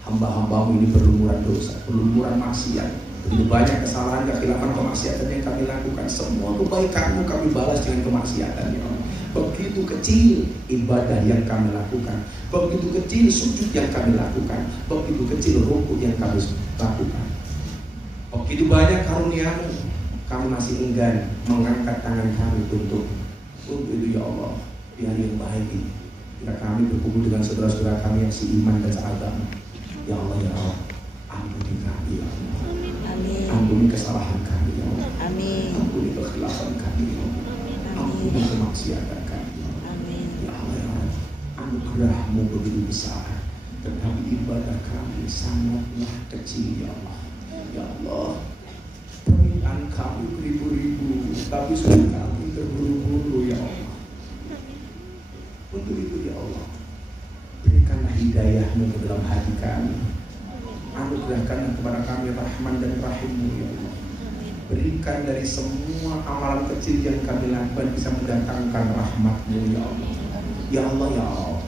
hamba-hamba-Mu ini berlumuran dosa, berlumuran maksiat. Begitu banyak kesalahan, kekhilafan, kemaksiatan yang kami lakukan. Semua kebaikan-Mu kami balas dengan kemaksiatan ya Allah. Begitu kecil ibadah yang kami lakukan, begitu kecil sujud yang kami lakukan, begitu kecil rukuk yang kami lakukan. Begitu banyak karunia-Mu, kami masih enggan mengangkat tangan kami untuk itu ya Allah. Di hari yang baik ini, jika kami berkumpul dengan saudara-saudara kami yang seiman dan seagama, ya Allah ya Allah, ampuni kami ya Allah. Amin. Ampuni kesalahan kami ya Allah. Amin. Ampuni kekhilafan kami ya Allah. Ampuni kemaksiatan kami ya Allah. Amin. Ya Allah ya Allah, anugerah-Mu begitu besar, tetapi ibadah kami sangatlah kecil ya Allah. Ya Allah, permintaan kami beribu-ribu, tapi sudah kami terburu-buru ya Allah. Untuk itu ya Allah, berikanlah hidayah-Mu ke dalam hati kami. Anugerahkanlah kepada kami Rahman dan Rahim-Mu ya Allah. Berikan dari semua amalan kecil yang kami lakukan bisa mendatangkan rahmat-Mu ya Allah. Ya Allah ya Allah,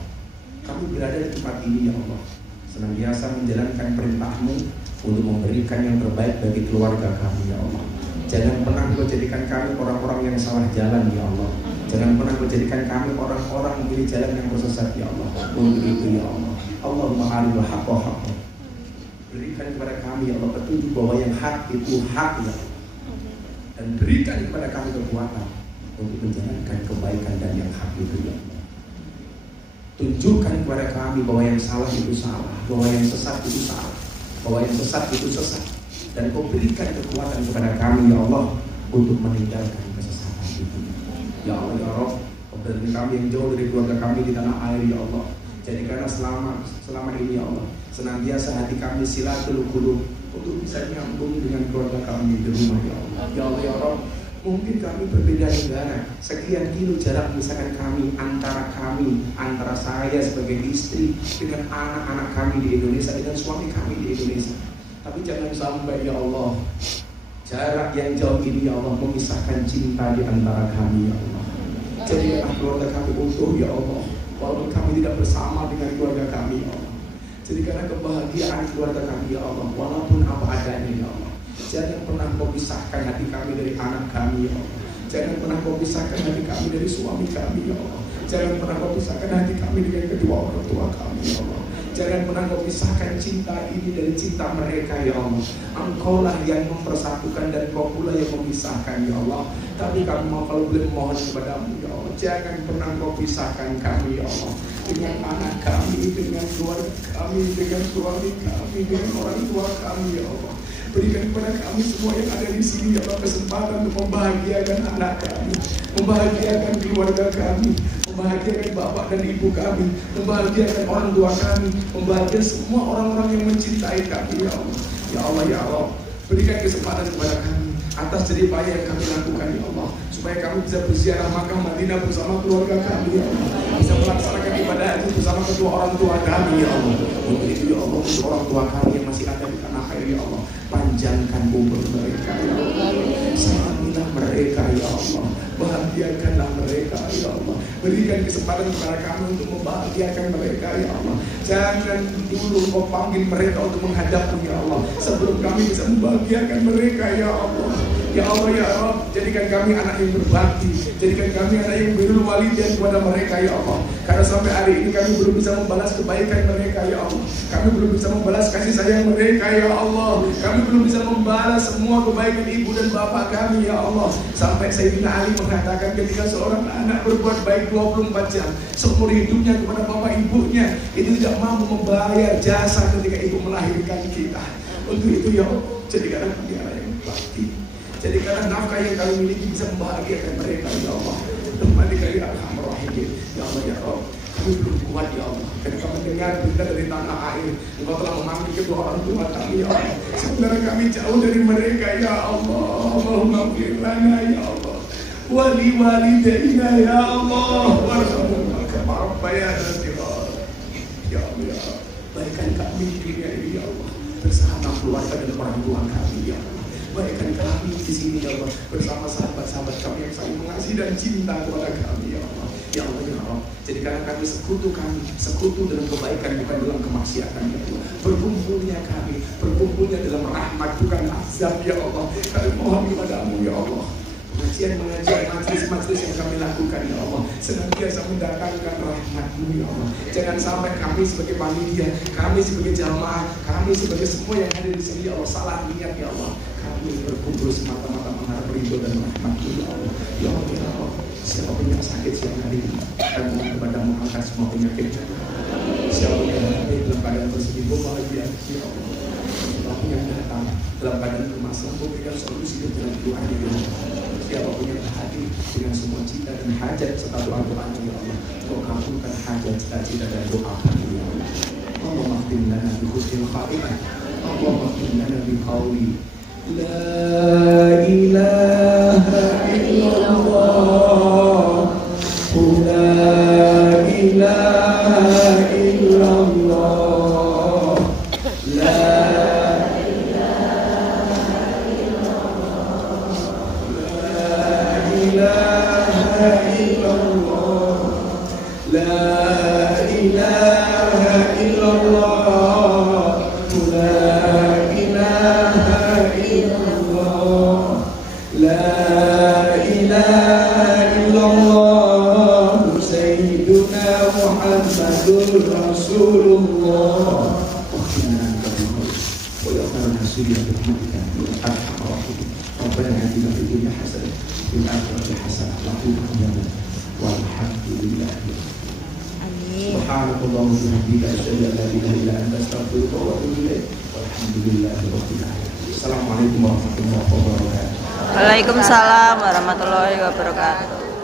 kami berada di tempat ini ya Allah, senantiasa menjalankan perintah-Mu untuk memberikan yang terbaik bagi keluarga kami ya Allah. Jangan pernah Kau jadikan kami orang-orang yang salah jalan ya Allah. Jangan pernah Kau jadikan kami orang-orang memilih jalan yang tersesat ya Allah. Untuk itu ya Allah, Allahumma arinal haqqa haqqan. Berikan kepada kami ya Allah petunjuk bahwa yang hak itu hak ya Allah. Dan berikan kepada kami kekuatan untuk menjalankan kebaikan dan yang hak itu ya Allah. Tunjukkan kepada kami bahwa yang salah itu salah, bahwa yang sesat itu salah, bahwa yang sesat itu sesat. Dan Kau berikan kekuatan kepada kami ya Allah untuk meninggalkan kesesatan itu. Ya Allah ya Rabb, keberadaan kami yang jauh dari keluarga kami di tanah air ya Allah, jadikanlah selama ini ya Allah senantiasa hati kami silatul qulub untuk bisa nyambung dengan keluarga kami di rumah ya Allah. Ya Allah ya Rabb, mungkin kami berbeda negara, sekian kilo jarak misalkan antara saya sebagai istri dengan anak-anak kami di Indonesia, dengan suami kami di Indonesia. Tapi jangan sampai ya Allah, jarak yang jauh ini ya Allah memisahkan cinta di antara kami ya Allah. Jadikanlah keluarga kami utuh ya Allah, walaupun kami tidak bersama dengan keluarga kami ya Allah. Jadikanlah kebahagiaan keluarga kami ya Allah, walaupun apa adanya ya Allah. Jangan pernah Kau pisahkan hati kami dari anak kami ya Allah. Jangan pernah Kau pisahkan hati kami dari suami kami ya Allah. Jangan pernah Kau pisahkan hati kami dengan kedua orang tua kami ya Allah. Jangan pernah Kau pisahkan cinta ini dari cinta mereka ya Allah. Engkaulah yang mempersatukan dan Kau pula yang memisahkan ya Allah. Tapi kami mau kalau boleh mohon kepada-Mu ya Allah, jangan pernah Kau pisahkan kami ya Allah dengan anak kami, dengan keluarga kami, dengan suami kami, dengan orang tua kami ya Allah. Berikan kepada kami semua yang ada di sini ya Allah kesempatan untuk membahagiakan anak kami, membahagiakan keluarga kami, membahagiakan bapak dan ibu kami, membahagiakan orang tua kami, membahagiakan semua orang-orang yang mencintai kami ya Allah. Ya Allah ya Allah, berikan kesempatan kepada kami atas jerih payah yang kami lakukan ya Allah, supaya kami bisa berziarah Makkah Madinah bersama keluarga kami ya Allah, bisa melaksanakan ibadah haji bersama kedua orang tua kami ya Allah. Untuk itu ya Allah, untuk orang tua kami yang masih ada di tanah air ya Allah, panjangkan umur mereka ya Allah, selamatkanlah mereka ya Allah, bahagiakanlah mereka ya Allah. Berikan kesempatan kepada kami untuk membahagiakan mereka ya Allah. Jangan dulu Kau panggil mereka untuk menghadap-Mu ya Allah sebelum kami bisa membahagiakan mereka ya Allah. Ya Allah ya Rabb, Jadikan kami anak yang berbakti, jadikan kami anak yang birrul walidain kepada mereka ya Allah. Karena sampai hari ini kami belum bisa membalas kebaikan mereka ya Allah. Kami belum bisa membalas kasih sayang mereka ya Allah. Kami belum bisa membalas semua kebaikan ibu dan bapak kami ya Allah. Sampai Sayyidina Ali mengatakan ketika seorang anak berbuat baik 24 jam seumur hidupnya kepada bapak ibunya, itu tidak mampu membayar jasa ketika ibu melahirkan kita. Untuk itu ya Allah, jadikanlah kami anak yang berbakti, jadikanlah nafkah yang kami miliki bisa membahagiakan mereka ya Allah. Rahmatika ya Arhamar Rahimin ya Allah ya Rabb. Kami belum kuat ya Allah, ketika mendengar berita dari tanah air Engkau telah memanggil kedua orang tua kami ya Allah. Sebenarnya kami jauh dari mereka ya Allah. Allahumma ighfir lana ya Allah, wali walidaina ya Allah, warhamhuma kama rabbayana shighara ya Allah ya Rabb. Baikan kami di dunia ini ya Allah bersama keluarga dan orang tua kami ya Allah. Baikan kami di sini ya Allah bersama sahabat-sahabat kami yang saling mengasihi dan cinta kepada kami ya Allah. Ya Allah ya Allah, jadikanlah kami sekutu dalam kebaikan bukan dalam kemaksiatan ya Allah. Berkumpulnya dalam rahmat bukan azab ya Allah. Kami mohon kepadamu ya Allah, pengajian majlis yang kami lakukan ya Allah senantiasa mendatangkan rahmat-Mu ya Allah. Jangan sampai kami sebagai panitia, kami sebagai jamaah, kami sebagai semua yang hadir di sini ya Allah salah niat ya Allah. Kami berkumpul semata-mata mengharap ridho dan rahmat-Mu ya Allah. Ya Allah ya Allah, siapa yang sakit siang hari ini kami mohon kepadamu angkat semua penyakit. Siapa yang hadir dalam keadaan bersedih bahagia ya Allah. Siapa yang datang dalam keadaan bermasalah berikan solusi dan jalan keluarnya ya Allah. Siapapun yang hadir dengan semua cita dan hajat serta doa-doanya ya Allah, Kau kabulkan hajat, cita-cita dan doa kami ya Allah. Allahumma khtim lana bi husnil khatimah. Allahumma khtim lana bi qawli la ilaha illallah, la ilaha illallah, la Rasulullah. Wa ya karena sudah berhentikan Rabbana atina fid dunya hasanah fil akhirati hasanah wa qina adzaban walhamdulillah. Amin. Subhanallah wa bihamdihi asyhadu an la ilaha illa anta astaghfiruka wa atubu ilaik. Walhamdulillahi rabbil alamin. Assalamualaikum warahmatullahi wabarakatuh. Waalaikumsalam warahmatullahi wabarakatuh.